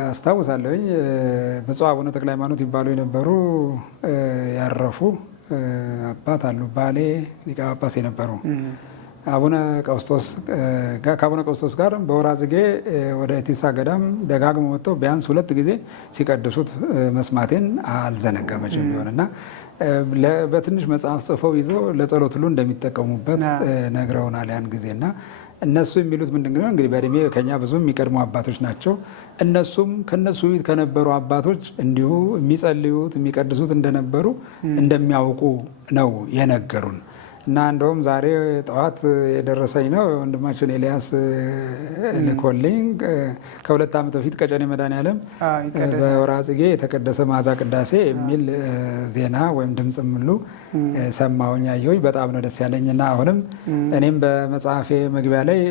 አስታውሳለሁኝ ብፁዕ አቡነ ተክለ ሃይማኖት ይባሉ የነበሩ ያረፉ አባት አሉ። ባሌ ሊቀ ጳጳስ የነበሩ ከአቡነ ቀውስጦስ ጋር በወራ ጽጌ ወደ ቲሳ ገዳም ደጋግሞ ወጥተው ቢያንስ 2 ጊዜ ሲቀድሱት መስማቴን አልዘነጋመችም ቢሆን እና በትንሽ መጽሐፍ ጽፈው ይዘው ለጸሎት ሁሉ እንደሚጠቀሙበት ነግረውናል ያን ጊዜና እነሱ የሚሉት ምንድን ነው እንግዲህ በእድሜ ከኛ ብዙ የሚቀድሙ አባቶች ናቸው። እነሱም ከነሱ ፊት ከነበሩ አባቶች እንዲሁ የሚጸልዩት የሚቀድሱት እንደነበሩ እንደሚያውቁ ነው የነገሩን እና እንደውም ዛሬ ጠዋት የደረሰኝ ነው ወንድማችን ኤልያስ ልኮልኝ ከ2 ዓመት በፊት ቀጨኔ መድኃኔዓለም በወርኃ ጽጌ የተቀደሰ መዓዛ ቅዳሴ የሚል ዜና ወይም ድምጽ ምሉ ሰማሁኝ አየሁኝ። በጣም ነው ደስ ያለኝ እና አሁንም እኔም በመጽሐፌ መግቢያ ላይ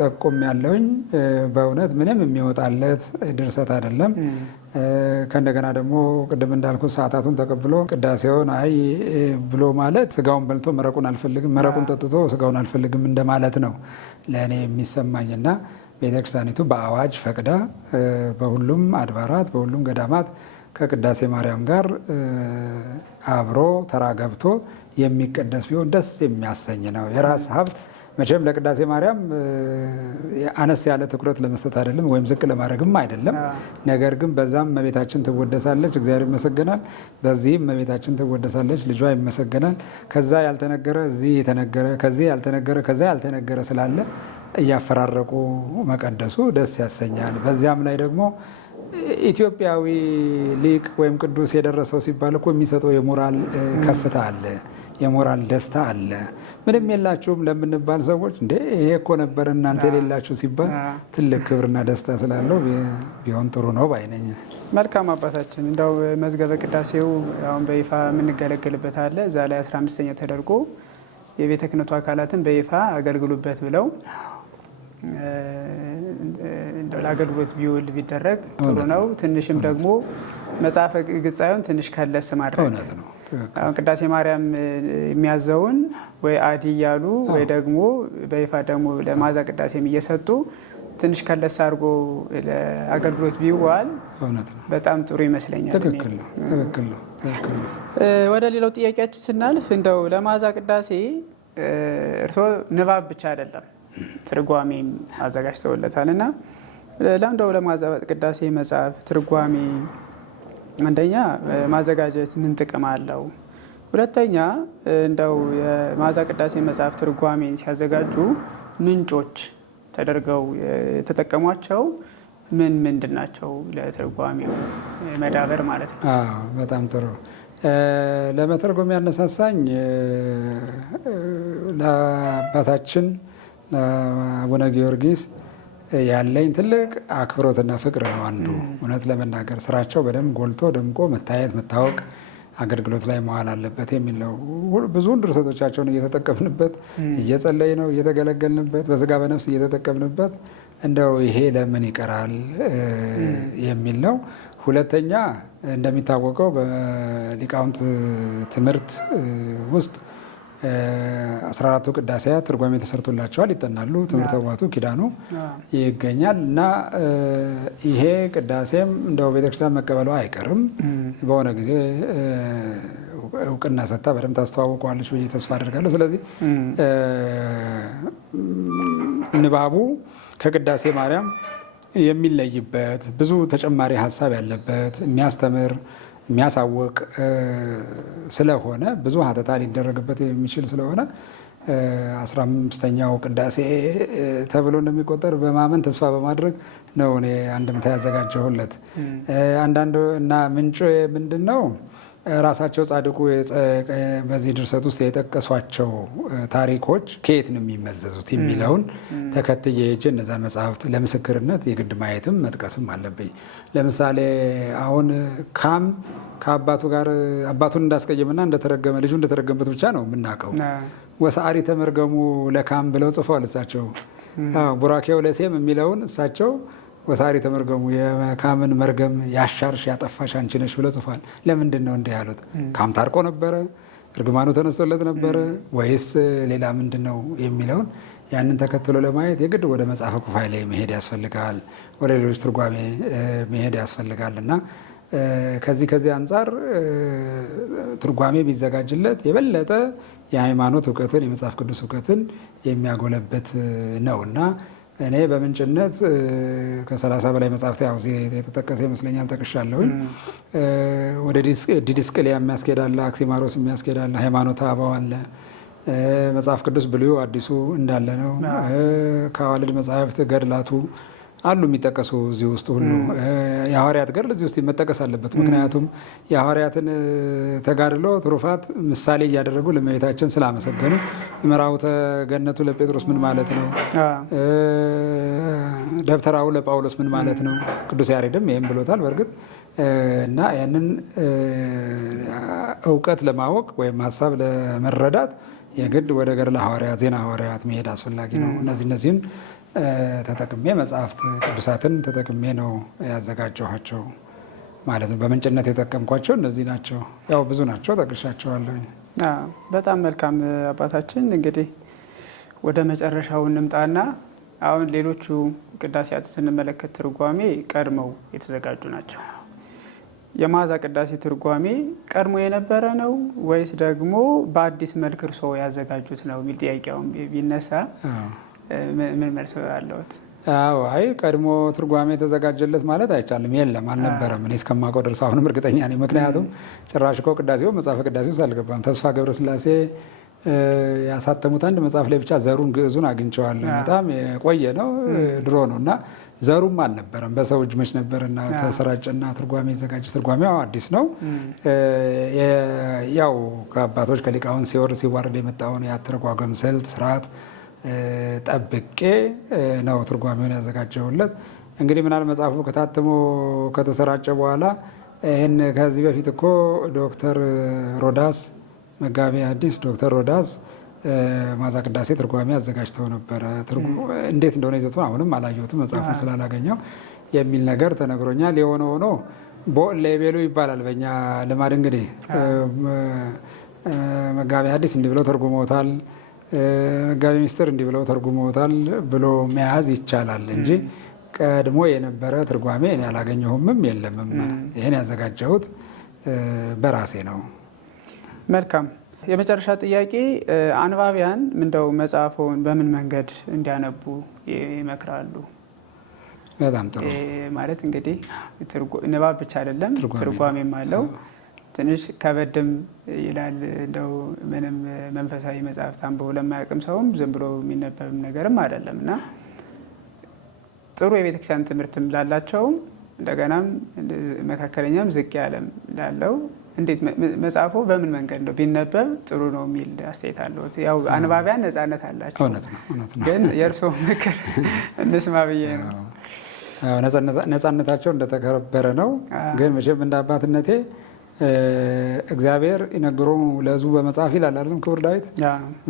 ጠቁም ያለውኝ በእውነት ምንም የሚወጣለት ድርሰት አይደለም። ከእንደገና ደግሞ ቅድም እንዳልኩት ሰዓታቱን ተቀብሎ ቅዳሴውን አይ ብሎ ማለት ስጋውን በልቶ መረቁን አልፈልግም፣ መረቁን ጠጥቶ ስጋውን አልፈልግም እንደማለት ነው ለእኔ የሚሰማኝና ቤተክርስቲያኒቱ በአዋጅ ፈቅዳ በሁሉም አድባራት በሁሉም ገዳማት ከቅዳሴ ማርያም ጋር አብሮ ተራ ገብቶ የሚቀደስ ቢሆን ደስ የሚያሰኝ ነው። የራስ ሀብት መቼም ለቅዳሴ ማርያም አነስ ያለ ትኩረት ለመስጠት አይደለም ወይም ዝቅ ለማድረግም አይደለም። ነገር ግን በዛም እመቤታችን ትወደሳለች፣ እግዚአብሔር ይመሰገናል። በዚህም እመቤታችን ትወደሳለች፣ ልጇ ይመሰገናል። ከዛ ያልተነገረ እዚህ የተነገረ፣ ከዚህ ያልተነገረ ከዛ ያልተነገረ ስላለ እያፈራረቁ መቀደሱ ደስ ያሰኛል። በዚያም ላይ ደግሞ ኢትዮጵያዊ ሊቅ ወይም ቅዱስ የደረሰው ሲባል እኮ የሚሰጠው የሞራል ከፍታ አለ፣ የሞራል ደስታ አለ። ምንም የላችሁም ለምንባል ሰዎች እንዴ ይሄ እኮ ነበር እናንተ የሌላችሁ ሲባል ትልቅ ክብርና ደስታ ስላለው ቢሆን ጥሩ ነው ባይነኝ። መልካም አባታችን፣ እንደው መዝገበ ቅዳሴው አሁን በይፋ የምንገለገልበት አለ። እዛ ላይ 15ኛ ተደርጎ የቤተ ክህነቱ አካላትን በይፋ አገልግሉበት ብለው ለአገልግሎት ቢውል ቢደረግ ጥሩ ነው። ትንሽም ደግሞ መጽሐፈ ግዕዝ ሳይሆን ትንሽ ከለስ ማድረግ ነው። አሁን ቅዳሴ ማርያም የሚያዘውን ወይ አዲ እያሉ ወይ ደግሞ በይፋ ደግሞ ለመዓዛ ቅዳሴም እየሰጡ ትንሽ ከለስ አድርጎ ለአገልግሎት ቢዋል በጣም ጥሩ ይመስለኛል። ትክክል ነው። ወደ ሌላው ጥያቄያችን ስናልፍ እንደው ለመዓዛ ቅዳሴ እርስዎ ንባብ ብቻ አይደለም ትርጓሜም አዘጋጅተውለታል እና ለምንድነው ለመዓዛ ቅዳሴ መጽሐፍ ትርጓሜ አንደኛ ማዘጋጀት ምን ጥቅም አለው? ሁለተኛ እንደው የመዓዛ ቅዳሴ መጽሐፍ ትርጓሜን ሲያዘጋጁ ምንጮች ተደርገው የተጠቀሟቸው ምንድን ናቸው? ለትርጓሜው መዳበር ማለት ነው። በጣም ጥሩ። ለመተርጎም ያነሳሳኝ ለአባታችን ለአቡነ ጊዮርጊስ ያለኝ ትልቅ አክብሮትና ፍቅር ነው። አንዱ እውነት ለመናገር ስራቸው በደንብ ጎልቶ ደምቆ መታየት መታወቅ አገልግሎት ላይ መዋል አለበት የሚል ነው። ብዙውን ድርሰቶቻቸውን እየተጠቀምንበት እየጸለይ ነው እየተገለገልንበት በስጋ በነፍስ እየተጠቀምንበት እንደው ይሄ ለምን ይቀራል የሚል ነው። ሁለተኛ እንደሚታወቀው በሊቃውንት ትምህርት ውስጥ 14ቱ ቅዳሴያት ትርጓሜ ተሰርቶላቸዋል፣ ይጠናሉ። ትምህርተ ዋቱ ኪዳኑ ይገኛል እና ይሄ ቅዳሴም እንደው ቤተክርስቲያን መቀበሏ አይቀርም። በሆነ ጊዜ እውቅና ሰጥታ በደንብ ታስተዋውቀዋለች ብዬ ተስፋ አደርጋለሁ። ስለዚህ ንባቡ ከቅዳሴ ማርያም የሚለይበት ብዙ ተጨማሪ ሀሳብ ያለበት የሚያስተምር የሚያሳውቅ ስለሆነ ብዙ ሀተታ ሊደረግበት የሚችል ስለሆነ 15ኛው ቅዳሴ ተብሎ እንደሚቆጠር በማመን ተስፋ በማድረግ ነው እኔ አንድምታ ያዘጋጀሁለት። አንዳንዱ እና ምንጩ ምንድን ነው? ራሳቸው ጻድቁ በዚህ ድርሰት ውስጥ የጠቀሷቸው ታሪኮች ከየት ነው የሚመዘዙት የሚለውን ተከትዬ ሄጄ እነዛን መጽሐፍት ለምስክርነት የግድ ማየትም መጥቀስም አለብኝ። ለምሳሌ አሁን ካም ከአባቱ ጋር አባቱን እንዳስቀየምና እንደተረገመ ልጁ እንደተረገመበት ብቻ ነው የምናውቀው። ወሰአሪ ተመርገሙ ለካም ብለው ጽፈዋል እሳቸው። ቡራኬው ለሴም የሚለውን እሳቸው ወሰአሪ ተመርገሙ የካምን መርገም ያሻርሽ ያጠፋሽ አንቺ ነሽ ብለው ጽፏል። ለምንድን ነው እንዲህ ያሉት? ካም ታርቆ ነበረ? እርግማኑ ተነስቶለት ነበረ? ወይስ ሌላ ምንድን ነው የሚለውን ያንን ተከትሎ ለማየት የግድ ወደ መጽሐፈ ኩፋሌ ላይ መሄድ ያስፈልጋል። ወደ ሌሎች ትርጓሜ መሄድ ያስፈልጋል እና ከዚህ አንጻር ትርጓሜ ቢዘጋጅለት የበለጠ የሃይማኖት እውቀትን የመጽሐፍ ቅዱስ እውቀትን የሚያጎለበት ነው እና እኔ በምንጭነት ከ30 በላይ መጽሐፍት ያው የተጠቀሰ ይመስለኛል ጠቅሻለሁኝ። ወደ ዲድስቅልያ የሚያስኬዳለ፣ አክሲማሮስ የሚያስኬዳለ፣ ሃይማኖተ አበው አለ፣ መጽሐፍ ቅዱስ ብሉይ አዲሱ እንዳለ ነው። ከአዋልድ መጽሐፍት ገድላቱ አሉ የሚጠቀሱ እዚህ ውስጥ ሁሉ። የሐዋርያት ገድል እዚህ ውስጥ መጠቀስ አለበት። ምክንያቱም የሐዋርያትን ተጋድሎ ትሩፋት ምሳሌ እያደረጉ ለእመቤታችን ስላመሰገኑ። ምዕራውተ ገነቱ ለጴጥሮስ ምን ማለት ነው? ደብተራው ለጳውሎስ ምን ማለት ነው? ቅዱስ ያሬድም ይህም ብሎታል በእርግጥ እና ያንን እውቀት ለማወቅ ወይም ሀሳብ ለመረዳት የግድ ወደ ገድለ ሐዋርያት ዜና ሐዋርያት መሄድ አስፈላጊ ነው። እነዚህን ተጠቅሜ መጽሐፍት ቅዱሳትን ተጠቅሜ ነው ያዘጋጀኋቸው ማለት ነው። በምንጭነት የጠቀምኳቸው እነዚህ ናቸው። ያው ብዙ ናቸው ጠቅሻቸዋለሁ። በጣም መልካም አባታችን። እንግዲህ ወደ መጨረሻው እንምጣና አሁን ሌሎቹ ቅዳሴያት ስንመለከት ትርጓሜ ቀድመው የተዘጋጁ ናቸው። የመዓዛ ቅዳሴ ትርጓሜ ቀድሞ የነበረ ነው ወይስ ደግሞ በአዲስ መልክ እርስዎ ያዘጋጁት ነው የሚል ጥያቄውን ቢነሳ ምን መልስ አለዎት? አይ ቀድሞ ትርጓሜ የተዘጋጀለት ማለት አይቻልም። የለም አልነበረም። እኔ እስከማውቀው ድረስ አሁንም እርግጠኛ ነኝ። ምክንያቱም ጭራሽ እኮ ቅዳሴው መጽሐፈ ቅዳሴው አልገባም። ተስፋ ገብረስላሴ ያሳተሙት አንድ መጽሐፍ ላይ ብቻ ዘሩን ግዕዙን አግኝቼዋለሁ። በጣም የቆየ ነው ድሮ ነው እና ዘሩም አልነበረም። በሰው እጅ መች ነበርና ተሰራጨና ትርጓሜ ይዘጋጅ። ትርጓሜው አዲስ ነው። ያው ከአባቶች ከሊቃውን ሲወርድ ሲዋረድ የመጣውን የአተረጓጎም ስልት ስርዓት ጠብቄ ነው ትርጓሜውን ያዘጋጀሁለት። እንግዲህ ምናል መጽሐፉ ከታትሞ ከተሰራጨ በኋላ ይህን ከዚህ በፊት እኮ ዶክተር ሮዳስ መጋቤ ሐዲስ ዶክተር ሮዳስ መዓዛ ቅዳሴ ትርጓሜ አዘጋጅተው ነበረ። እንዴት እንደሆነ ይዘቱን አሁንም አላየሁትም መጽሐፉን ስላላገኘው የሚል ነገር ተነግሮኛል። የሆነ ሆኖ ሌቤሉ ይባላል በእኛ ልማድ። እንግዲህ መጋቤ ሐዲስ እንዲህ ብለው ተርጉመውታል፣ መጋቤ ምስጢር እንዲህ ብለው ተርጉመውታል ብሎ መያዝ ይቻላል እንጂ ቀድሞ የነበረ ትርጓሜ እኔ አላገኘሁምም የለምም። ይህን ያዘጋጀሁት በራሴ ነው። መልካም። የመጨረሻ ጥያቄ አንባቢያን እንደው መጽሐፉን በምን መንገድ እንዲያነቡ ይመክራሉ? በጣም ጥሩ። ማለት እንግዲህ ንባብ ብቻ አይደለም ትርጓሜም አለው። ትንሽ ከበድም ይላል። እንደው ምንም መንፈሳዊ መጽሐፍት አንብቦ ለማያውቅም ሰውም ዝም ብሎ የሚነበብም ነገርም አይደለም እና ጥሩ የቤተክርስቲያን ትምህርትም ላላቸውም እንደገናም መካከለኛም ዝቅ ያለም ላለው እንዴት መጽሐፉ በምን መንገድ ነው ቢነበብ ጥሩ ነው የሚል አስተያየት አለዎት? ያው አንባቢያን ነጻነት አላቸው። እውነት ነው። ግን የእርስዎ ምክር እንስማ ብዬ ነው። ነጻነታቸው እንደተከበረ ነው። ግን መቼም እንደ አባትነቴ እግዚአብሔር ይነግሮሙ ለሕዝቡ በመጽሐፍ ይላል አይደለም ክቡር ዳዊት።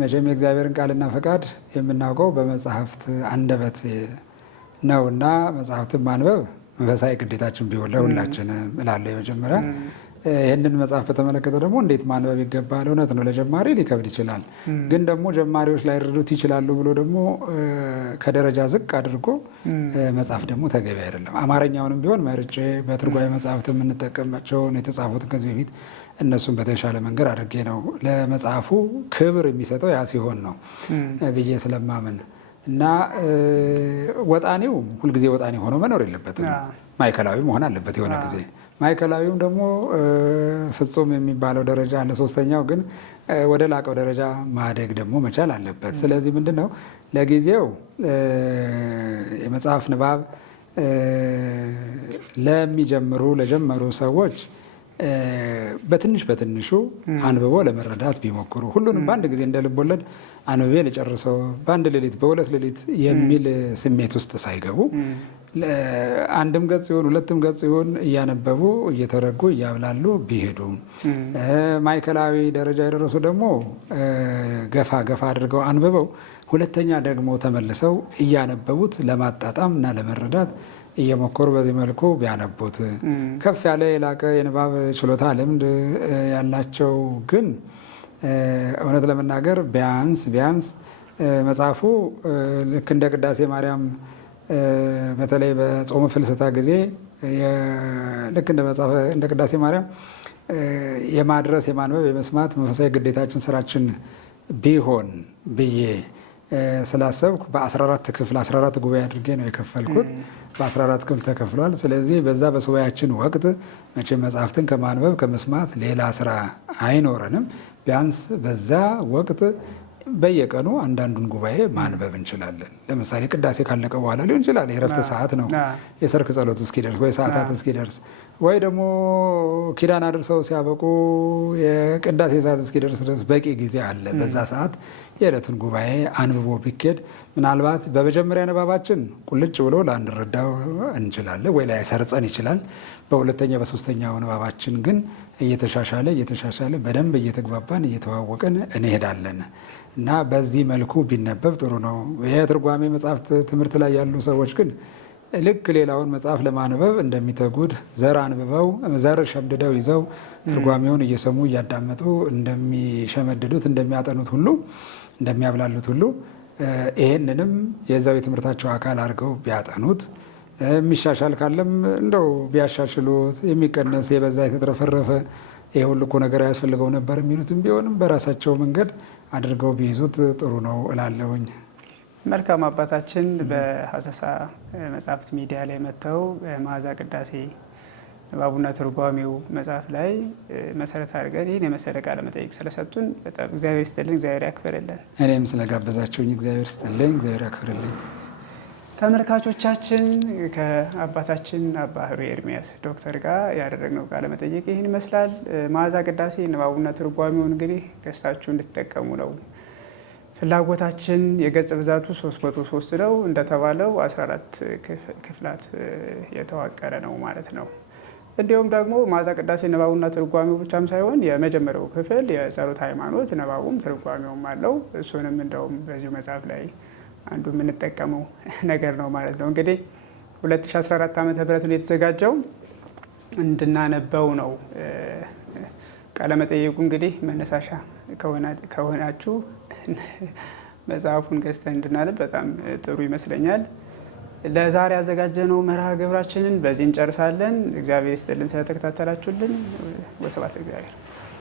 መቼም የእግዚአብሔርን ቃልና ፈቃድ የምናውቀው በመጽሐፍት አንደበት ነው እና መጽሐፍትን ማንበብ መንፈሳዊ ግዴታችን ቢሆን ለሁላችንም እላለሁ። የመጀመሪያ ይህንን መጽሐፍ በተመለከተ ደግሞ እንዴት ማንበብ ይገባል? እውነት ነው ለጀማሪ ሊከብድ ይችላል። ግን ደግሞ ጀማሪዎች ላይረዱት ይችላሉ ብሎ ደግሞ ከደረጃ ዝቅ አድርጎ መጽሐፍ ደግሞ ተገቢ አይደለም። አማርኛውንም ቢሆን መርጬ በትርጓሜ መጽሐፍት የምንጠቀማቸውን የተጻፉትን ከዚህ በፊት እነሱን በተሻለ መንገድ አድርጌ ነው ለመጽሐፉ ክብር የሚሰጠው ያ ሲሆን ነው ብዬ ስለማምን እና ወጣኔው ሁልጊዜ ወጣኔ ሆኖ መኖር የለበትም። ማዕከላዊ መሆን አለበት የሆነ ጊዜ። ማዕከላዊውም ደግሞ ፍጹም የሚባለው ደረጃ አለ። ሶስተኛው ግን ወደ ላቀው ደረጃ ማደግ ደግሞ መቻል አለበት። ስለዚህ ምንድን ነው ለጊዜው የመጽሐፍ ንባብ ለጀመሩ ሰዎች በትንሹ አንብቦ ለመረዳት ቢሞክሩ፣ ሁሉንም በአንድ ጊዜ እንደ ልብ ወለድ አንብቤ ልጨርሰው በአንድ ሌሊት በሁለት ሌሊት የሚል ስሜት ውስጥ ሳይገቡ አንድም ገጽ ይሁን ሁለትም ገጽ ይሁን እያነበቡ እየተረጉ እያብላሉ ቢሄዱ፣ ማዕከላዊ ደረጃ የደረሱ ደግሞ ገፋ አድርገው አንብበው ሁለተኛ ደግሞ ተመልሰው እያነበቡት ለማጣጣም እና ለመረዳት እየሞከሩ በዚህ መልኩ ቢያነቡት፣ ከፍ ያለ የላቀ የንባብ ችሎታ ልምድ ያላቸው ግን እውነት ለመናገር ቢያንስ መጽሐፉ ልክ እንደ ቅዳሴ ማርያም በተለይ በጾሙ ፍልሰታ ጊዜ ልክ እንደ ቅዳሴ ማርያም የማድረስ የማንበብ የመስማት መንፈሳዊ ግዴታችን ስራችን ቢሆን ብዬ ስላሰብኩ በ14 ክፍል 14 ጉባኤ አድርጌ ነው የከፈልኩት። በ14 ክፍል ተከፍሏል። ስለዚህ በዛ በሱባኤያችን ወቅት መቼም መጽሐፍትን ከማንበብ ከመስማት ሌላ ስራ አይኖረንም። ቢያንስ በዛ ወቅት በየቀኑ አንዳንዱን ጉባኤ ማንበብ እንችላለን። ለምሳሌ ቅዳሴ ካለቀ በኋላ ሊሆን ይችላል፣ የእረፍት ሰዓት ነው፣ የሰርክ ጸሎት እስኪደርስ ወይ ሰዓታት እስኪደርስ ወይ ደግሞ ኪዳን አድርሰው ሲያበቁ የቅዳሴ ሰዓት እስኪደርስ ድረስ በቂ ጊዜ አለ። በዛ ሰዓት የዕለቱን ጉባኤ አንብቦ ቢኬድ ምናልባት በመጀመሪያ ንባባችን ቁልጭ ብሎ ላንረዳው እንችላለን ወይ ላይሰርጸን ይችላል። በሁለተኛ በሶስተኛው ንባባችን ግን እየተሻሻለ በደንብ እየተግባባን እየተዋወቅን እንሄዳለን እና በዚህ መልኩ ቢነበብ ጥሩ ነው። የትርጓሜ መጽሐፍት ትምህርት ላይ ያሉ ሰዎች ግን ልክ ሌላውን መጽሐፍ ለማንበብ እንደሚተጉድ ዘር አንብበው ዘር ሸምድደው ይዘው ትርጓሜውን እየሰሙ እያዳመጡ እንደሚሸመድዱት እንደሚያጠኑት ሁሉ እንደሚያብላሉት ሁሉ ይሄንንም የዛው የትምህርታቸው አካል አድርገው ቢያጠኑት፣ የሚሻሻል ካለም እንደው ቢያሻሽሉት፣ የሚቀነስ የበዛ የተትረፈረፈ ይሄ ሁሉ እኮ ነገር አያስፈልገው ነበር የሚሉትም ቢሆንም በራሳቸው መንገድ አድርገው ቢይዙት ጥሩ ነው እላለሁኝ። መልካም አባታችን በሀሰሳ መጽሐፍት ሚዲያ ላይ መጥተው መዓዛ ቅዳሴ ንባቡና ትርጓሜው መጽሐፍ ላይ መሰረት አድርገን ይህን የመሰለ ቃለ መጠይቅ ስለሰጡን በጣም እግዚአብሔር ይስጥልኝ፣ እግዚአብሔር ያክብርልን። እኔም ስለጋበዛችሁኝ እግዚአብሔር ይስጥልኝ፣ እግዚአብሔር ያክብርልኝ። ተመልካቾቻችን ከአባታችን አባ ህሩይ ኤርሚያስ ዶክተር ጋር ያደረግነው ቃለ መጠይቅ ይህን ይመስላል። መዓዛ ቅዳሴ ንባቡና ትርጓሜው እንግዲህ ገዝታችሁ እንድትጠቀሙ ነው ፍላጎታችን። የገጽ ብዛቱ 303 ነው። እንደተባለው 14 ክፍላት የተዋቀረ ነው ማለት ነው። እንዲሁም ደግሞ መዓዛ ቅዳሴ ንባቡና ትርጓሜው ብቻም ሳይሆን የመጀመሪያው ክፍል የጸሎት ሃይማኖት ንባቡም ትርጓሜውም አለው። እሱንም እንደውም በዚሁ መጽሐፍ ላይ አንዱ የምንጠቀመው ነገር ነው ማለት ነው። እንግዲህ 2014 ዓ.ም የተዘጋጀው እንድናነበው ነው። ቃለመጠየቁ እንግዲህ መነሳሻ ከሆናችሁ መጽሐፉን ገዝተን እንድናነብ በጣም ጥሩ ይመስለኛል። ለዛሬ ያዘጋጀነው መርሃ ግብራችንን በዚህ እንጨርሳለን። እግዚአብሔር ይስጥልን ስለተከታተላችሁልን። ወስብሐት ለእግዚአብሔር።